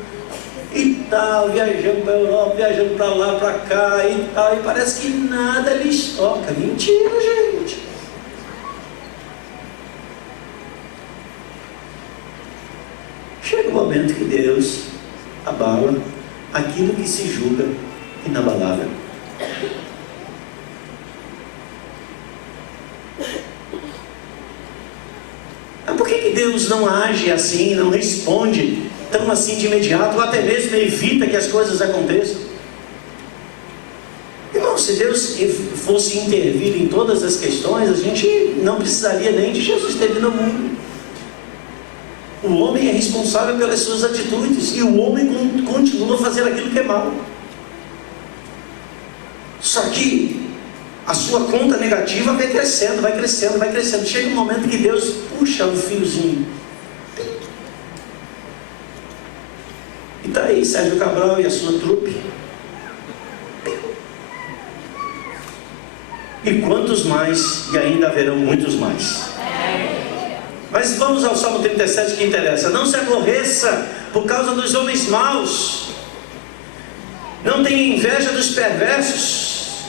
e tal, viajando para a Europa, viajando para lá, para cá e tal, e parece que nada lhes toca. Mentira, gente. Chega o momento que Deus abala aquilo que se julga inabalável. Mas por que Deus não age assim, não responde tão assim de imediato, ou até mesmo evita que as coisas aconteçam? Irmão, se Deus fosse intervir em todas as questões, a gente não precisaria nem de Jesus ter vindo ao mundo. O homem é responsável pelas suas atitudes, e o homem continua fazendo aquilo que é mal. Só que a sua conta negativa vai crescendo, vai crescendo, vai crescendo. Chega um momento que Deus puxa um fiozinho. E está aí Sérgio Cabral e a sua trupe. E quantos mais, e ainda haverão muitos mais. Mas vamos ao Salmo 37 que interessa. Não se aborreça por causa dos homens maus, não tenha inveja dos perversos,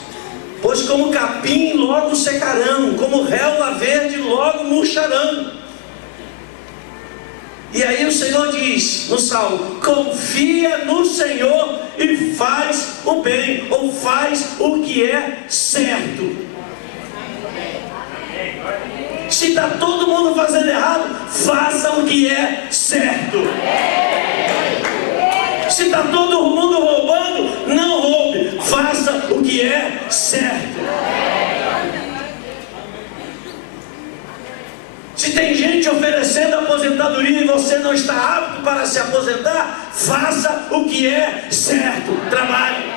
pois como capim logo secarão, como relva verde logo murcharão. E aí o Senhor diz no Salmo: confia no Senhor e faz o bem, ou faz o que é certo. Se está todo mundo fazendo errado, faça o que é certo. Se está todo mundo roubando, não roube, faça o que é certo. Se tem gente oferecendo aposentadoria e você não está apto para se aposentar, faça o que é certo. Trabalhe.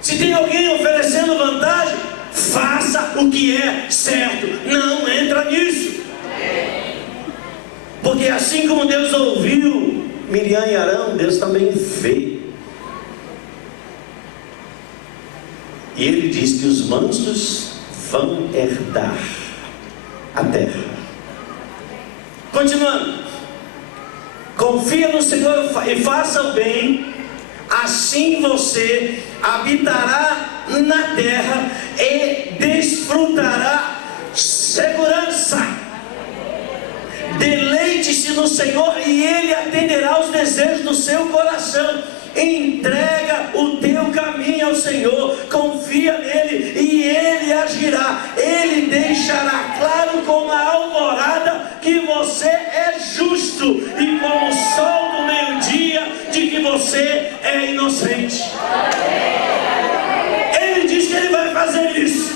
Se tem alguém oferecendo vantagem, faça o que é certo. Não entra nisso. Porque assim como Deus ouviu Miriam e Arão, Deus também vê. E ele diz que os mansos vão herdar a terra. Continuando: confia no Senhor e faça o bem, assim você habitará na terra e desfrutará segurança. Deleite-se no Senhor e Ele atenderá aos desejos do seu coração. Entrega o teu caminho ao Senhor, confia nele e Ele agirá. Ele deixará claro como a alvorada que você é justo, e como o sol do meio-dia de que você é inocente. Ele diz que Ele vai fazer isso.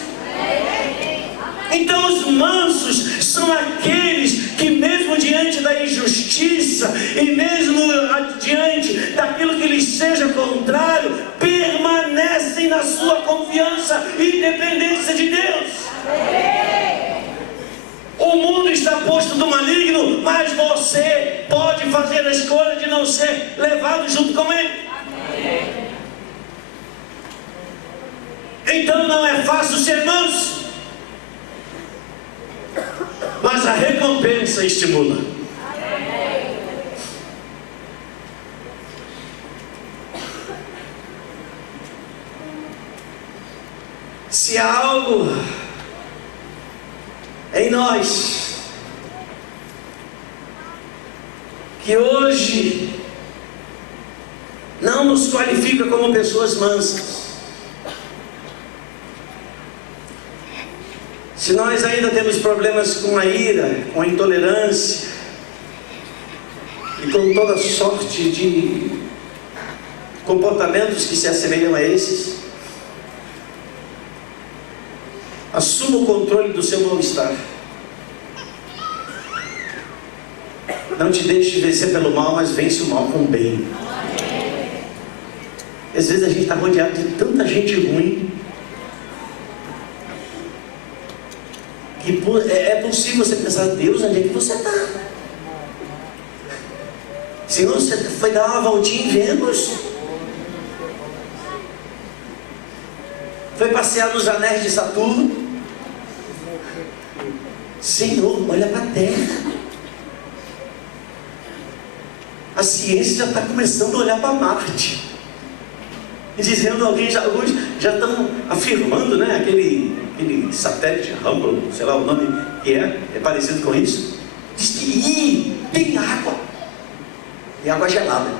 Então os mansos são aqueles que, mesmo diante da injustiça e mesmo diante daquilo que lhes seja contrário, permanecem na sua confiança e dependência de Deus. O mundo está posto do maligno, mas você pode fazer a escolha de não ser levado junto com ele. Então não é fácil ser manso, mas a recompensa estimula. Se há algo em nós que hoje não nos qualifica como pessoas mansas, se nós ainda temos problemas com a ira, com a intolerância e com toda sorte de comportamentos que se assemelham a esses, assuma o controle do seu mal-estar. Não te deixe vencer pelo mal, mas vence o mal com o bem. Às vezes a gente está rodeado de tanta gente ruim que é possível você pensar: Deus, onde é que você está? Senhor, você foi dar uma voltinha em Vênus? Foi passear nos anéis de Saturno? Senhor, olha para a Terra. A ciência já está começando a olhar para Marte, e dizendo, alguns já estão afirmando, né? Aquele satélite Hubble, sei lá o nome que é parecido com isso, diz que tem água, e água gelada.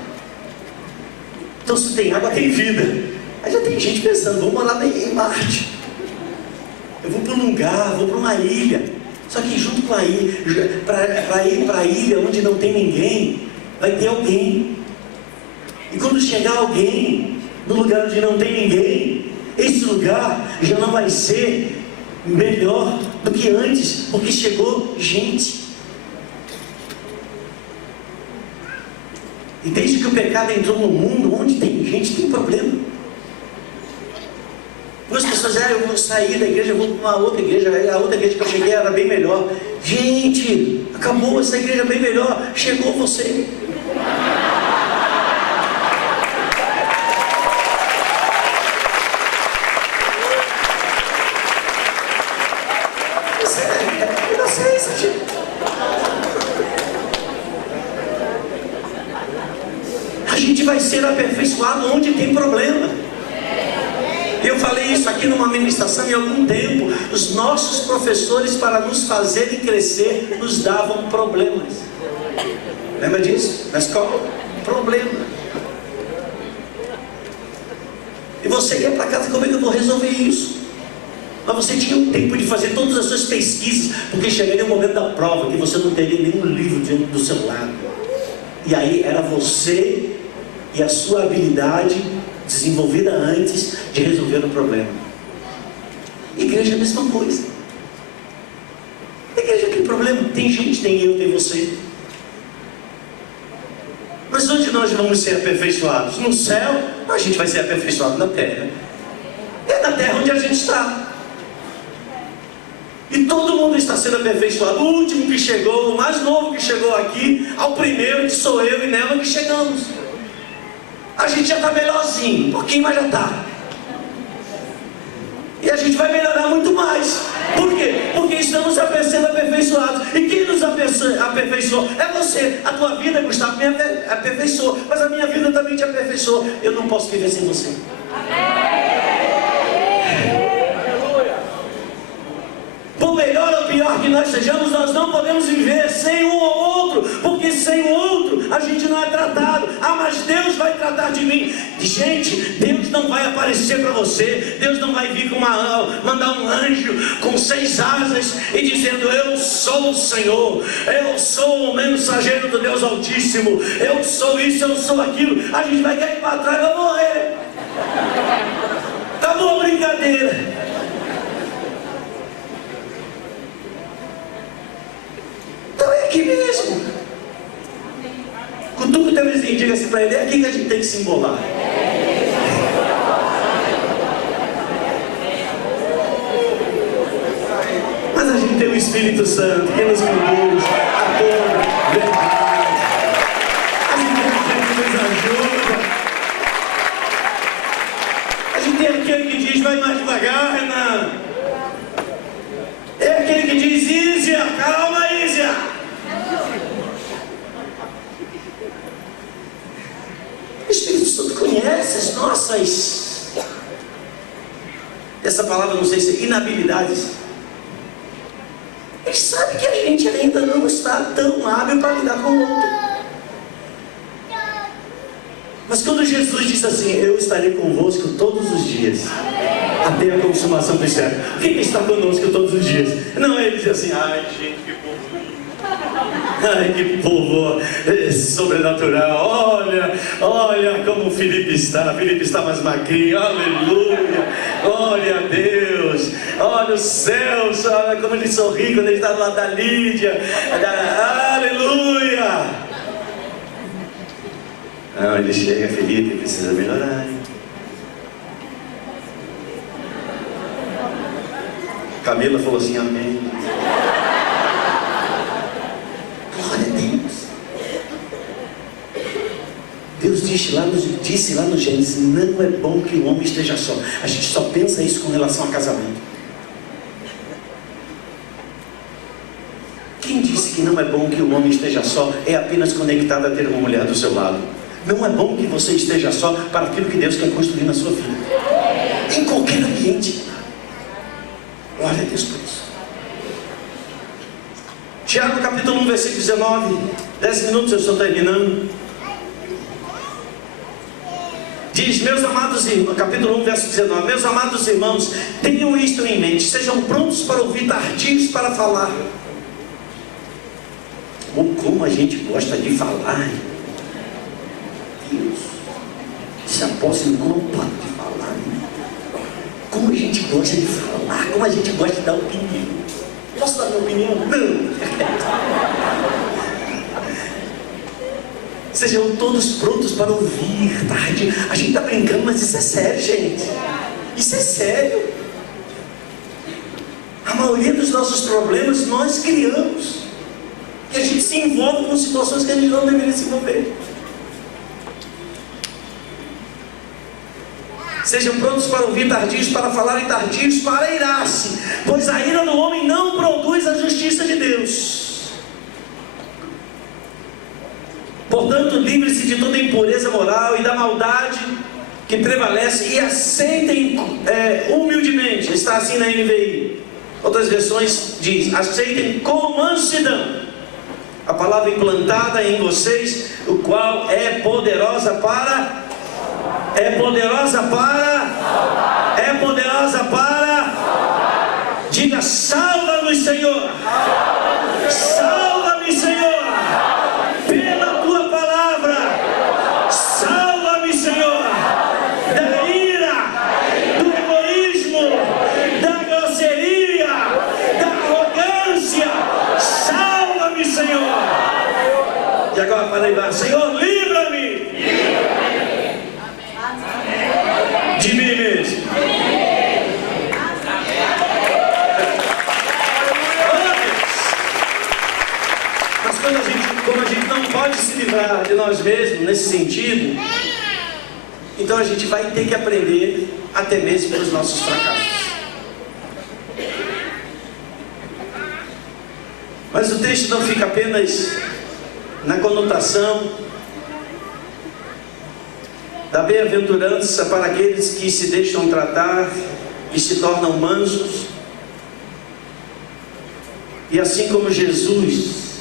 Então, se tem água, tem vida. Aí já tem gente pensando: vou morar em Marte, eu vou para um lugar, vou para uma ilha. Só que junto com a ilha, para ir para a ilha onde não tem ninguém, vai ter alguém. E quando chegar alguém no lugar onde não tem ninguém, esse lugar já não vai ser melhor do que antes, porque chegou gente. E desde que o pecado entrou no mundo, onde tem gente, tem problema. Algumas pessoas dizem: eu vou sair da igreja, eu vou para uma outra igreja. A outra igreja que eu cheguei era bem melhor. Gente, acabou, essa igreja é bem melhor. Chegou você. A gente vai ser aperfeiçoado onde tem problema. Eu falei isso aqui numa ministração em algum tempo. Os nossos professores, para nos fazerem crescer, nos davam problemas. Lembra disso? Na escola, problema. E você ia para casa: como é que eu vou resolver isso? Mas você tinha um tempo de fazer todas as suas pesquisas, porque chegaria o momento da prova que você não teria nenhum livro diante do seu lado. E aí era você e a sua habilidade desenvolvida antes de resolver o problema. Igreja é a mesma coisa. Igreja tem problema, tem gente, tem eu, tem você. Mas onde nós vamos ser aperfeiçoados? No céu? A gente vai ser aperfeiçoado na terra. É na terra onde a gente está. E todo mundo está sendo aperfeiçoado. O último que chegou, o mais novo que chegou aqui, ao primeiro que sou eu e nela que chegamos. A gente já está melhorzinho, um pouquinho, mas já está. E a gente vai melhorar muito mais. Por quê? Porque estamos sendo aperfeiçoados. E quem nos aperfeiçoou é você. A tua vida, Gustavo, me aperfeiçoou, mas a minha vida também te aperfeiçoou. Eu não posso viver sem você. Por melhor ou pior que nós sejamos, nós não podemos viver sem um ou outro, porque sem o outro a gente não é tratado. Ah, mas Deus vai tratar de mim. Gente, Deus não vai aparecer para você. Deus não vai vir mandar um anjo com 6 asas e dizendo: eu sou o Senhor, eu sou o mensageiro do Deus Altíssimo, eu sou isso, eu sou aquilo. A gente vai cair para trás e vai morrer. Acabou a brincadeira. Então é aqui mesmo. Cutuca o teu vizinho, diga assim para ele: é aqui que a gente tem que se embolar. Mas a gente tem o Espírito Santo que nos conduz a toda verdade. A gente tem aquele que nos ajuda. A gente tem aquele que diz: vai mais devagar, Renan. É aquele que diz: Ísia, calma, Ísia. O Espírito Santo conhece as nossas... Essa palavra palavra, não sei se inabilidades. Ele sabe que a gente ainda não está tão hábil para lidar com o outro. Mas quando Jesus disse assim, eu estarei convosco todos os dias, até a consumação do século. Quem está conosco todos os dias? Não, ele diz assim, ai gente, que povo, ai que povo sobrenatural, olha como o Felipe está mais magrinho, aleluia, glória a Deus, olha os céus, olha como ele sorri quando ele está do lado da Lídia, aleluia. Não, ele chega, Felipe, precisa melhorar, hein? Camila falou assim, amém. Glória a Deus. Deus disse lá no Gênesis, não é bom que o homem esteja só. A gente só pensa isso com relação a casamento. Quem disse que não é bom que o homem esteja só é apenas conectado a ter uma mulher do seu lado. Não é bom que você esteja só para aquilo que Deus quer construir na sua vida. Em qualquer ambiente. Glória a Deus por isso. Tiago capítulo 1, versículo 19. 10 minutos eu estou terminando. Diz, meus amados irmãos, capítulo 1, verso 19. Meus amados irmãos, tenham isto em mente. Sejam prontos para ouvir, tardios para falar. Como a gente gosta de falar. Deus, esse apóstolo não para de falar. Como a gente gosta de falar, como a gente gosta de dar opinião. Posso dar minha opinião? Não. Sejam todos prontos para ouvir, tarde. A gente está brincando, mas isso é sério, gente. Isso é sério. A maioria dos nossos problemas nós criamos. E a gente se envolve com situações que a gente não deveria se envolver. Sejam prontos para ouvir, tardios para falar e tardios para irar-se, pois a ira do homem não produz a justiça de Deus. Portanto, livre-se de toda impureza moral e da maldade que prevalece e aceitem humildemente. Está assim na NVI. Outras versões diz, aceitem com mansidão a palavra implantada em vocês, o qual é poderosa para diga, salva-nos, Senhor, salva-me, Senhor, pela tua palavra, salva-me, Senhor, da ira, do egoísmo, da grosseria, da arrogância, salva-me, Senhor. E agora para lembrar, Senhor, livra-me de mim mesmo. Mas como a gente não pode se livrar de nós mesmos nesse sentido, então a gente vai ter que aprender até mesmo com os nossos fracassos. Mas o texto não fica apenas na conotação da bem-aventurança para aqueles que se deixam tratar e se tornam mansos. E assim como Jesus,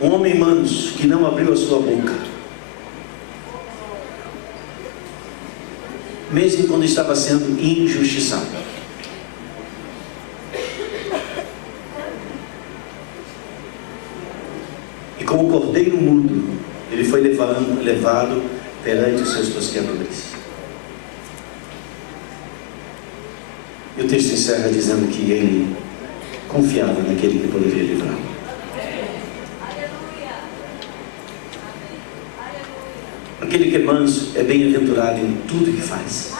um homem manso que não abriu a sua boca, mesmo quando estava sendo injustiçado. E como cordeiro mudo, ele foi levado perante os seus tosqueadores. E o texto encerra dizendo que ele confiava naquele que poderia livrá-lo. Aquele que é manso é bem-aventurado em tudo que faz.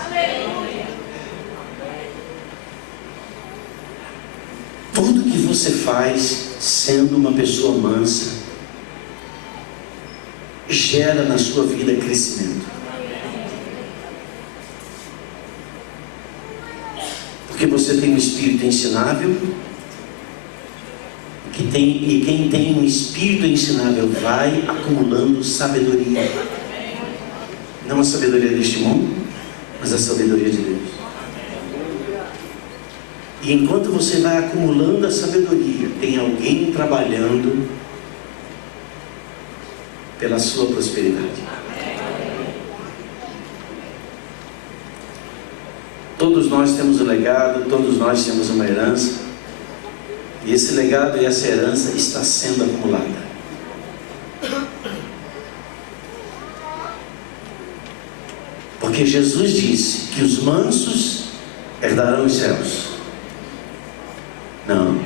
Tudo que você faz sendo uma pessoa mansa gera na sua vida crescimento. Porque você tem um espírito ensinável, e quem tem um espírito ensinável vai acumulando sabedoria. Não a sabedoria deste mundo, mas a sabedoria de Deus. E enquanto você vai acumulando a sabedoria, tem alguém trabalhando pela sua prosperidade. Todos nós temos um legado, todos nós temos uma herança. E esse legado e essa herança está sendo acumulada. Porque Jesus disse que os mansos herdarão os céus. Não.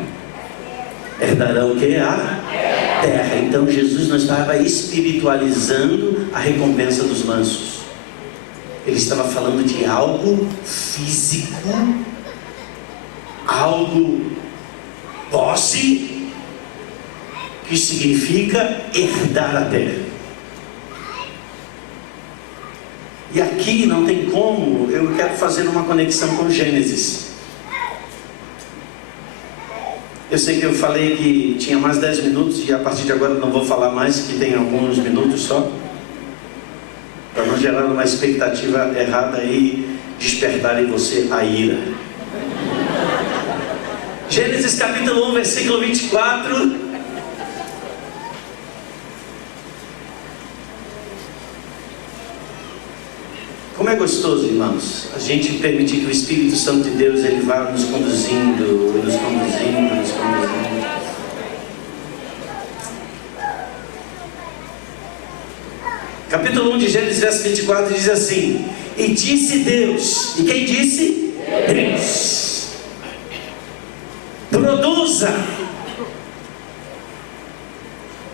Herdarão o que? A terra. Então Jesus não estava espiritualizando a recompensa dos mansos. Ele estava falando de algo físico, algo posse, que significa herdar a terra. E aqui não tem como, eu quero fazer uma conexão com Gênesis. Eu sei que eu falei que tinha mais 10 minutos e a partir de agora não vou falar mais, que tem alguns minutos só, para não gerar uma expectativa errada e despertar em você a ira. Gênesis capítulo 1, versículo 24. Como é gostoso, irmãos, a gente permitir que o Espírito Santo de Deus ele vá nos conduzindo, nos conduzindo, nos conduzindo. Capítulo 1 de Gênesis, verso 24 diz assim: e disse Deus, e quem disse? Deus.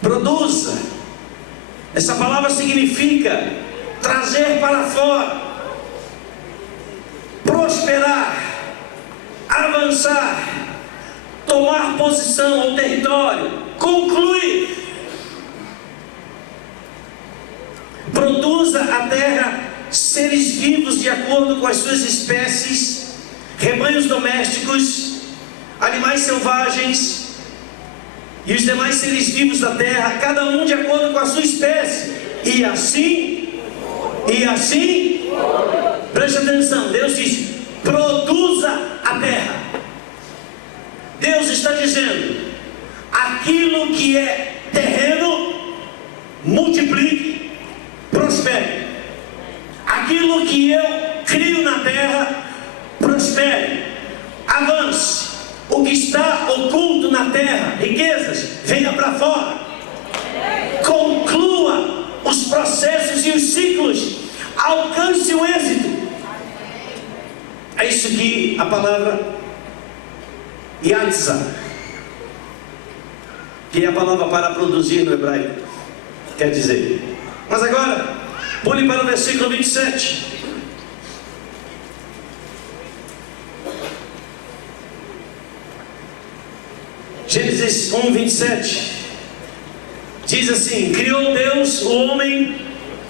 Produza. Essa palavra significa trazer para fora, prosperar, avançar, tomar posição ou território, concluir. Produza a terra seres vivos de acordo com as suas espécies, rebanhos domésticos, animais selvagens e os demais seres vivos da terra, cada um de acordo com a sua espécie. E assim, preste atenção, Deus diz: produza a terra. Deus está dizendo: aquilo que é terreno, multiplique, prospere. Aquilo que eu crio na terra, prospere, avance. O que está oculto na terra, riquezas, venha para fora. Conclua os processos e os ciclos, alcance o êxito. É isso que a palavra yatzah, que é a palavra para produzir no hebraico, quer dizer. Mas agora, pule para o versículo 27. Gênesis 1, 27. Diz assim: criou Deus o homem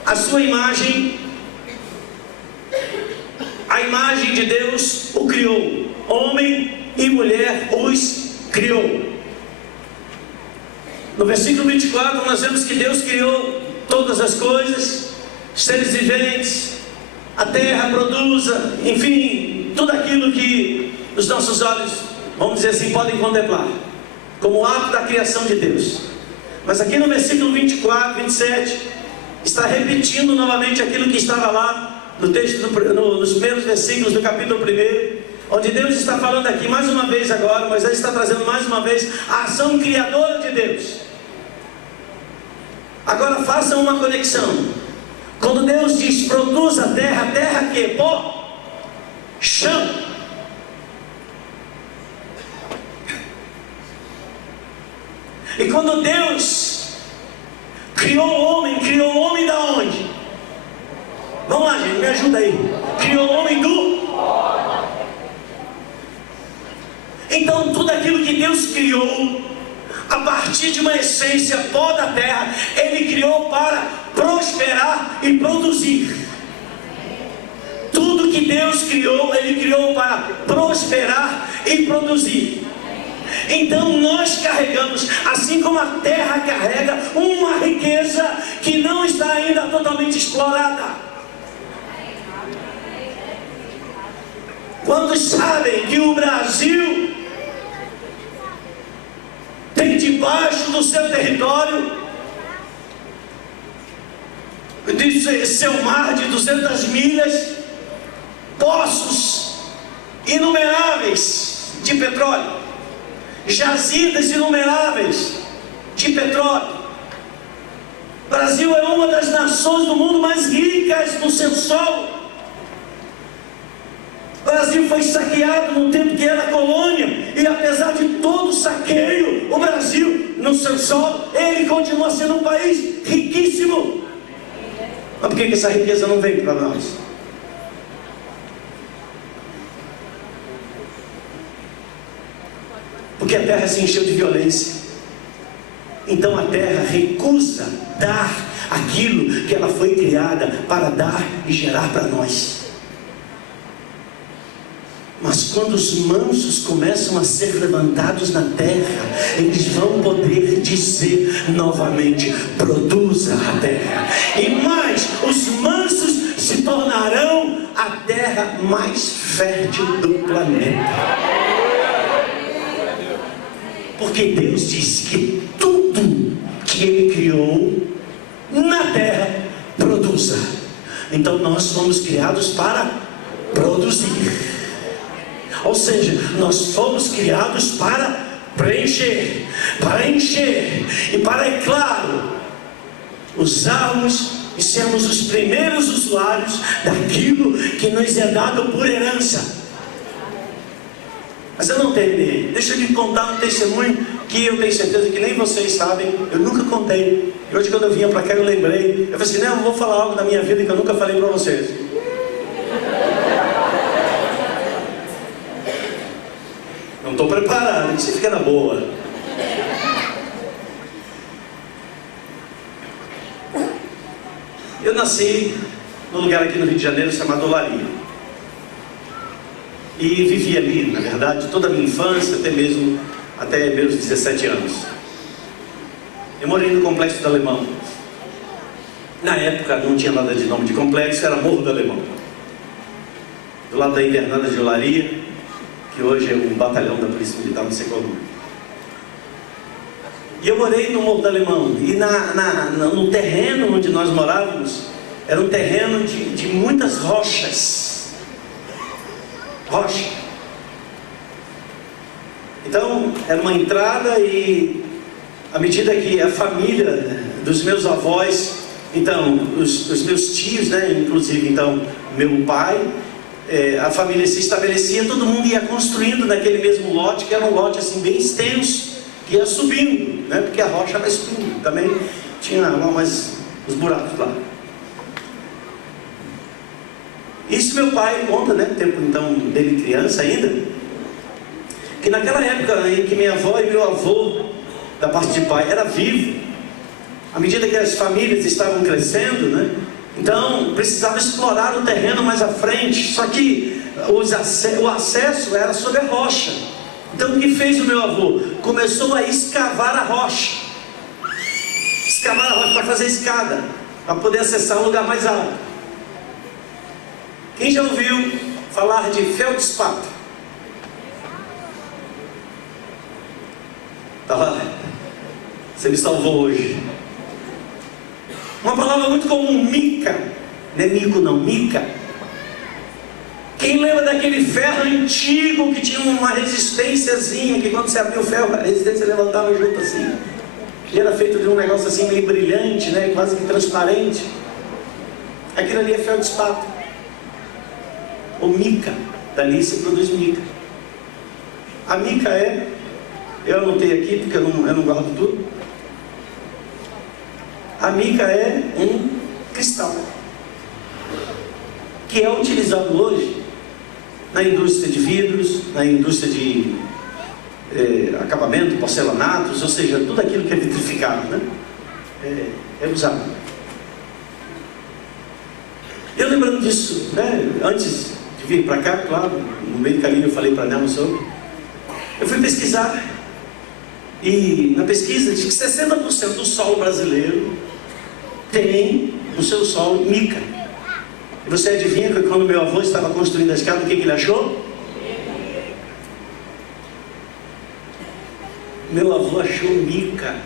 à sua imagem, a imagem de Deus o criou, homem e mulher os criou. No versículo 24 nós vemos que Deus criou todas as coisas, seres viventes, a terra produza, enfim, tudo aquilo que os nossos olhos, vamos dizer assim, podem contemplar como ato da criação de Deus. Mas aqui no versículo 24, 27, está repetindo novamente aquilo que estava lá no texto, nos primeiros versículos do capítulo 1, onde Deus está falando aqui mais uma vez agora, Moisés está trazendo mais uma vez a ação criadora de Deus. Agora façam uma conexão. Quando Deus diz produza a terra que é pó, chão. E quando Deus criou o homem da onde? Vamos lá, gente, me ajuda aí. Criou o homem do... Então tudo aquilo que Deus criou, a partir de uma essência pó da terra, Ele criou para prosperar e produzir. Tudo que Deus criou, Ele criou para prosperar e produzir. Então nós carregamos, assim como a terra carrega, uma riqueza que não está ainda totalmente explorada. Quantos sabem que o Brasil debaixo do seu território, de seu mar de 200 milhas, poços inumeráveis de petróleo, jazidas inumeráveis de petróleo. O Brasil é uma das nações do mundo mais ricas no seu solo. O Brasil foi saqueado no tempo que era colônia, e apesar de todo o saqueio, o Brasil, no seu solo, ele continua sendo um país riquíssimo. Mas por que essa riqueza não vem para nós? Porque a terra se encheu de violência. Então a terra recusa dar aquilo que ela foi criada para dar e gerar para nós. Mas quando os mansos começam a ser levantados na terra, eles vão poder dizer novamente: produza a terra. E mais, os mansos se tornarão a terra mais fértil do planeta. Porque Deus disse que tudo que Ele criou na terra produza. Então nós fomos criados para produzir. Ou seja, nós fomos criados para preencher, para encher e para, é claro, usarmos e sermos os primeiros usuários daquilo que nos é dado por herança. Mas eu não terminei. Deixa eu lhe contar um testemunho que eu tenho certeza que nem vocês sabem. Eu nunca contei. E hoje, quando eu vinha para cá, eu lembrei. Eu falei assim: não, eu vou falar algo da minha vida que eu nunca falei para vocês. Não estou preparado, você fica na boa. Eu nasci num lugar aqui no Rio de Janeiro chamado Olaria. E vivi ali, na verdade, toda a minha infância, até meus 17 anos. Eu morei no Complexo do Alemão. Na época não tinha nada de nome de complexo, era Morro do Alemão. Do lado da Invernada de Olaria, que hoje é um batalhão da Polícia Militar no Secondo. E eu morei no Morro do Alemão. E no terreno onde nós morávamos, era um terreno de muitas rochas. Rocha. Então, era uma entrada, e à medida que a família dos meus avós, então, os meus tios, né, inclusive, então, meu pai, a família se estabelecia, todo mundo ia construindo naquele mesmo lote, que era um lote assim bem extenso, que ia subindo, né, porque a rocha vai subindo, também tinha lá mais os buracos lá. Isso meu pai conta, né, tempo então dele criança ainda, que naquela época em que minha avó e meu avô, da parte de pai, era vivo, à medida que as famílias estavam crescendo, né, então precisava explorar o terreno mais à frente, só que o acesso era sobre a rocha. Então o que fez o meu avô? Começou a escavar a rocha. Escavar a rocha para fazer escada, para poder acessar um lugar mais alto. Quem já ouviu falar de feldspato? Tá lá. Você me salvou hoje. Uma palavra muito comum, mica. Não é mico não, mica. Quem lembra daquele ferro antigo que tinha uma resistênciazinha, que quando você abria o ferro, a resistência levantava junto assim. Ele era feito de um negócio assim meio brilhante, né, quase que transparente. Aquilo ali é feldspato. Ou mica, dali se produz mica. A mica eu anotei aqui porque eu não guardo tudo. A mica é um cristal que é utilizado hoje na indústria de vidros, na indústria de acabamento, porcelanatos, ou seja, tudo aquilo que é vitrificado, né? É usado. Eu lembrando disso, né, antes de vir para cá, claro, no meio do caminho eu falei para Nelson sobre. Eu fui pesquisar, e na pesquisa diz que 60% do solo brasileiro tem no seu solo mica. E você adivinha que quando meu avô estava construindo a escada, o que ele achou? Meu avô achou mica,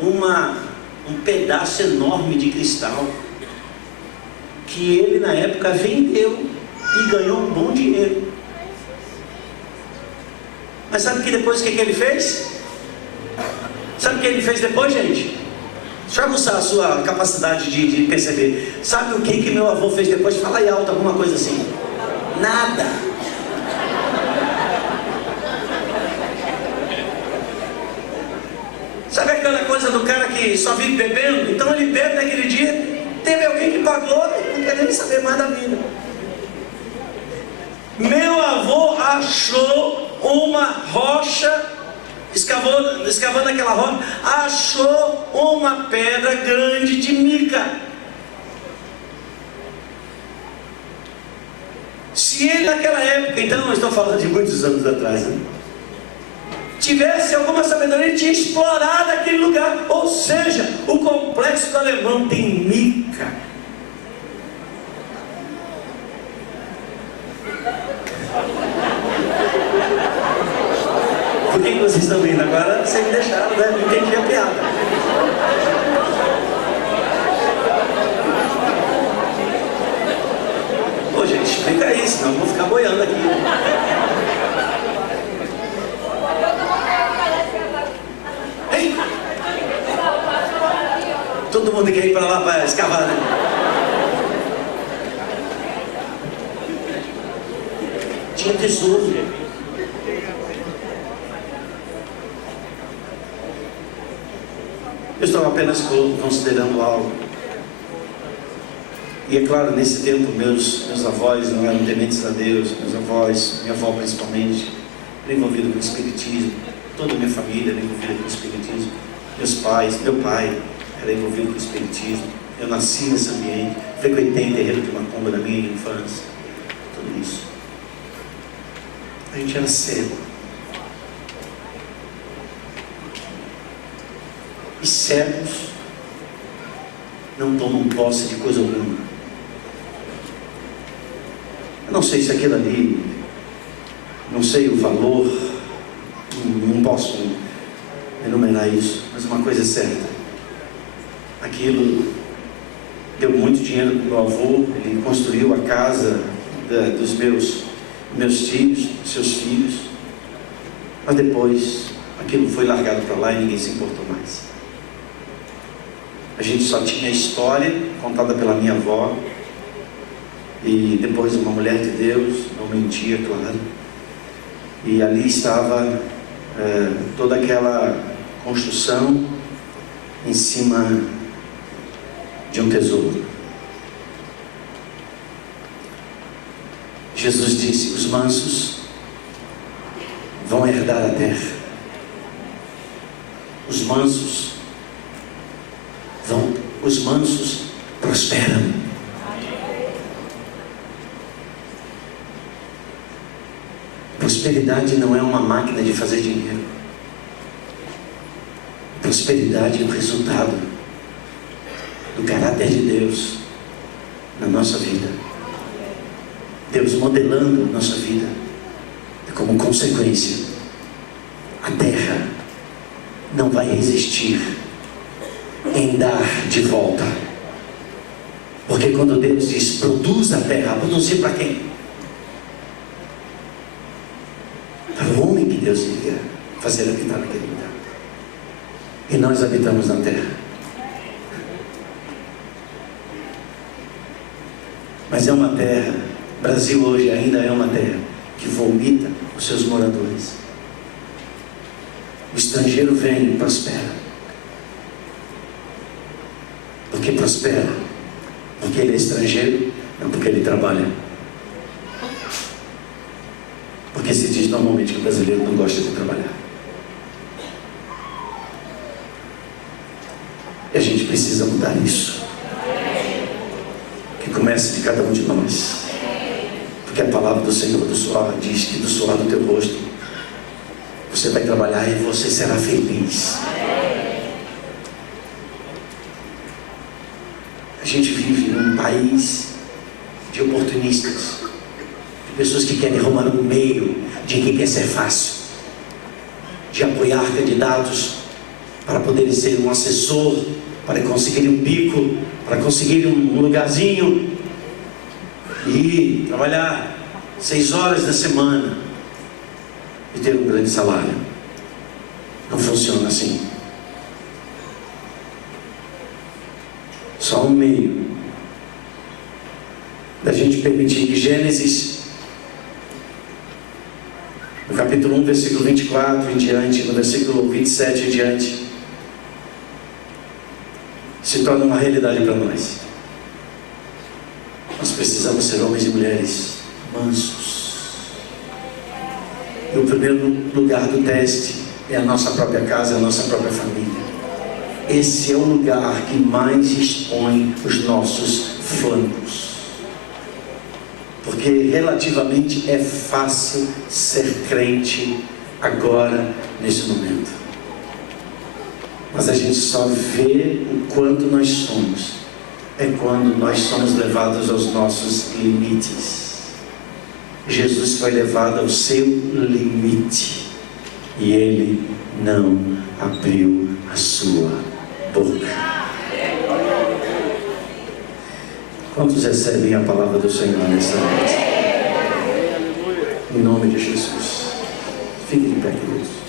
um pedaço enorme de cristal, que ele na época vendeu e ganhou um bom dinheiro. Mas sabe que depois o que ele fez? Sabe o que ele fez depois, gente? Deixa eu aguçar a sua capacidade de perceber. Sabe o que meu avô fez depois? Fala aí alto, alguma coisa assim. Nada. Sabe aquela coisa do cara que só vive bebendo? Então ele bebe naquele dia, teve alguém que pagou, não quer nem saber mais da vida. Meu avô achou uma rocha, escavando aquela rocha, achou uma pedra grande de mica. Se ele naquela época, então eu estou falando de muitos anos atrás, né? Tivesse alguma sabedoria, ele tinha explorado aquele lugar. Ou seja, o complexo do Alemão tem mica. Por que vocês estão rindo? Agora vocês me deixaram, né? Não entendi a piada. Pô, gente, explica isso, senão eu vou ficar boiando aqui. Ei! Todo mundo quer ir para lá para escavar, né? Tinha tesouro. Eu estava apenas considerando algo. E é claro, nesse tempo, meus avós não eram tementes a Deus, meus avós, minha avó principalmente, era envolvida com o espiritismo, toda a minha família era envolvida com o espiritismo, meus pais, meu pai era envolvido com o espiritismo, eu nasci nesse ambiente, frequentei terreiro de macumba na minha infância, tudo isso. A gente era cego. E cegos não tomam posse de coisa alguma. Eu não sei se aquilo ali, não sei o valor, não posso enumerar isso, mas uma coisa é certa: aquilo deu muito dinheiro para o meu avô, ele construiu a casa dos meus tios, seus filhos, mas depois aquilo foi largado para lá e ninguém se importou mais. A gente só tinha a história contada pela minha avó, e depois uma mulher de Deus, não mentia, claro, e ali estava toda aquela construção em cima de um tesouro. Jesus disse: os mansos vão herdar a terra. Os mansos prosperam. Prosperidade não é uma máquina de fazer dinheiro. Prosperidade é o resultado do caráter de Deus na nossa vida. Deus modelando a nossa vida. E como consequência, a terra não vai resistir em dar de volta. Porque quando Deus diz produz a terra, produzir para quem? Para o homem que Deus iria fazer habitar naquele lugar. E nós habitamos na terra. Mas é uma terra, Brasil hoje ainda é uma terra que vomita os seus moradores. O estrangeiro vem e prospera. Porque prospera? Porque ele é estrangeiro? Não, porque ele trabalha. Porque se diz normalmente que o brasileiro não gosta de trabalhar. E a gente precisa mudar isso. Que comece de cada um de nós. Porque a palavra do Senhor do suor diz que do suor do teu rosto você vai trabalhar e você será feliz. A gente vive num país de oportunistas, de pessoas que querem arrumar um meio de quem quer ser fácil. de apoiar candidatos para poderem ser um assessor, para conseguir um bico, para conseguir um lugarzinho e trabalhar 6 horas da semana e ter um grande salário. Não funciona assim. Só um meio da gente permitir que Gênesis, no capítulo 1, versículo 24 em diante, no versículo 27 em diante, se torne uma realidade para nós. Nós precisamos ser homens e mulheres mansos. E o primeiro lugar do teste é a nossa própria casa, a nossa própria família. Esse é o lugar que mais expõe os nossos flancos. Porque relativamente é fácil ser crente agora, nesse momento. Mas a gente só vê o quanto nós somos é quando nós somos levados aos nossos limites. Jesus foi levado ao seu limite e ele não abriu a sua boca. Quantos recebem a palavra do Senhor nessa noite? Em nome de Jesus. Fiquem de pé, queridos.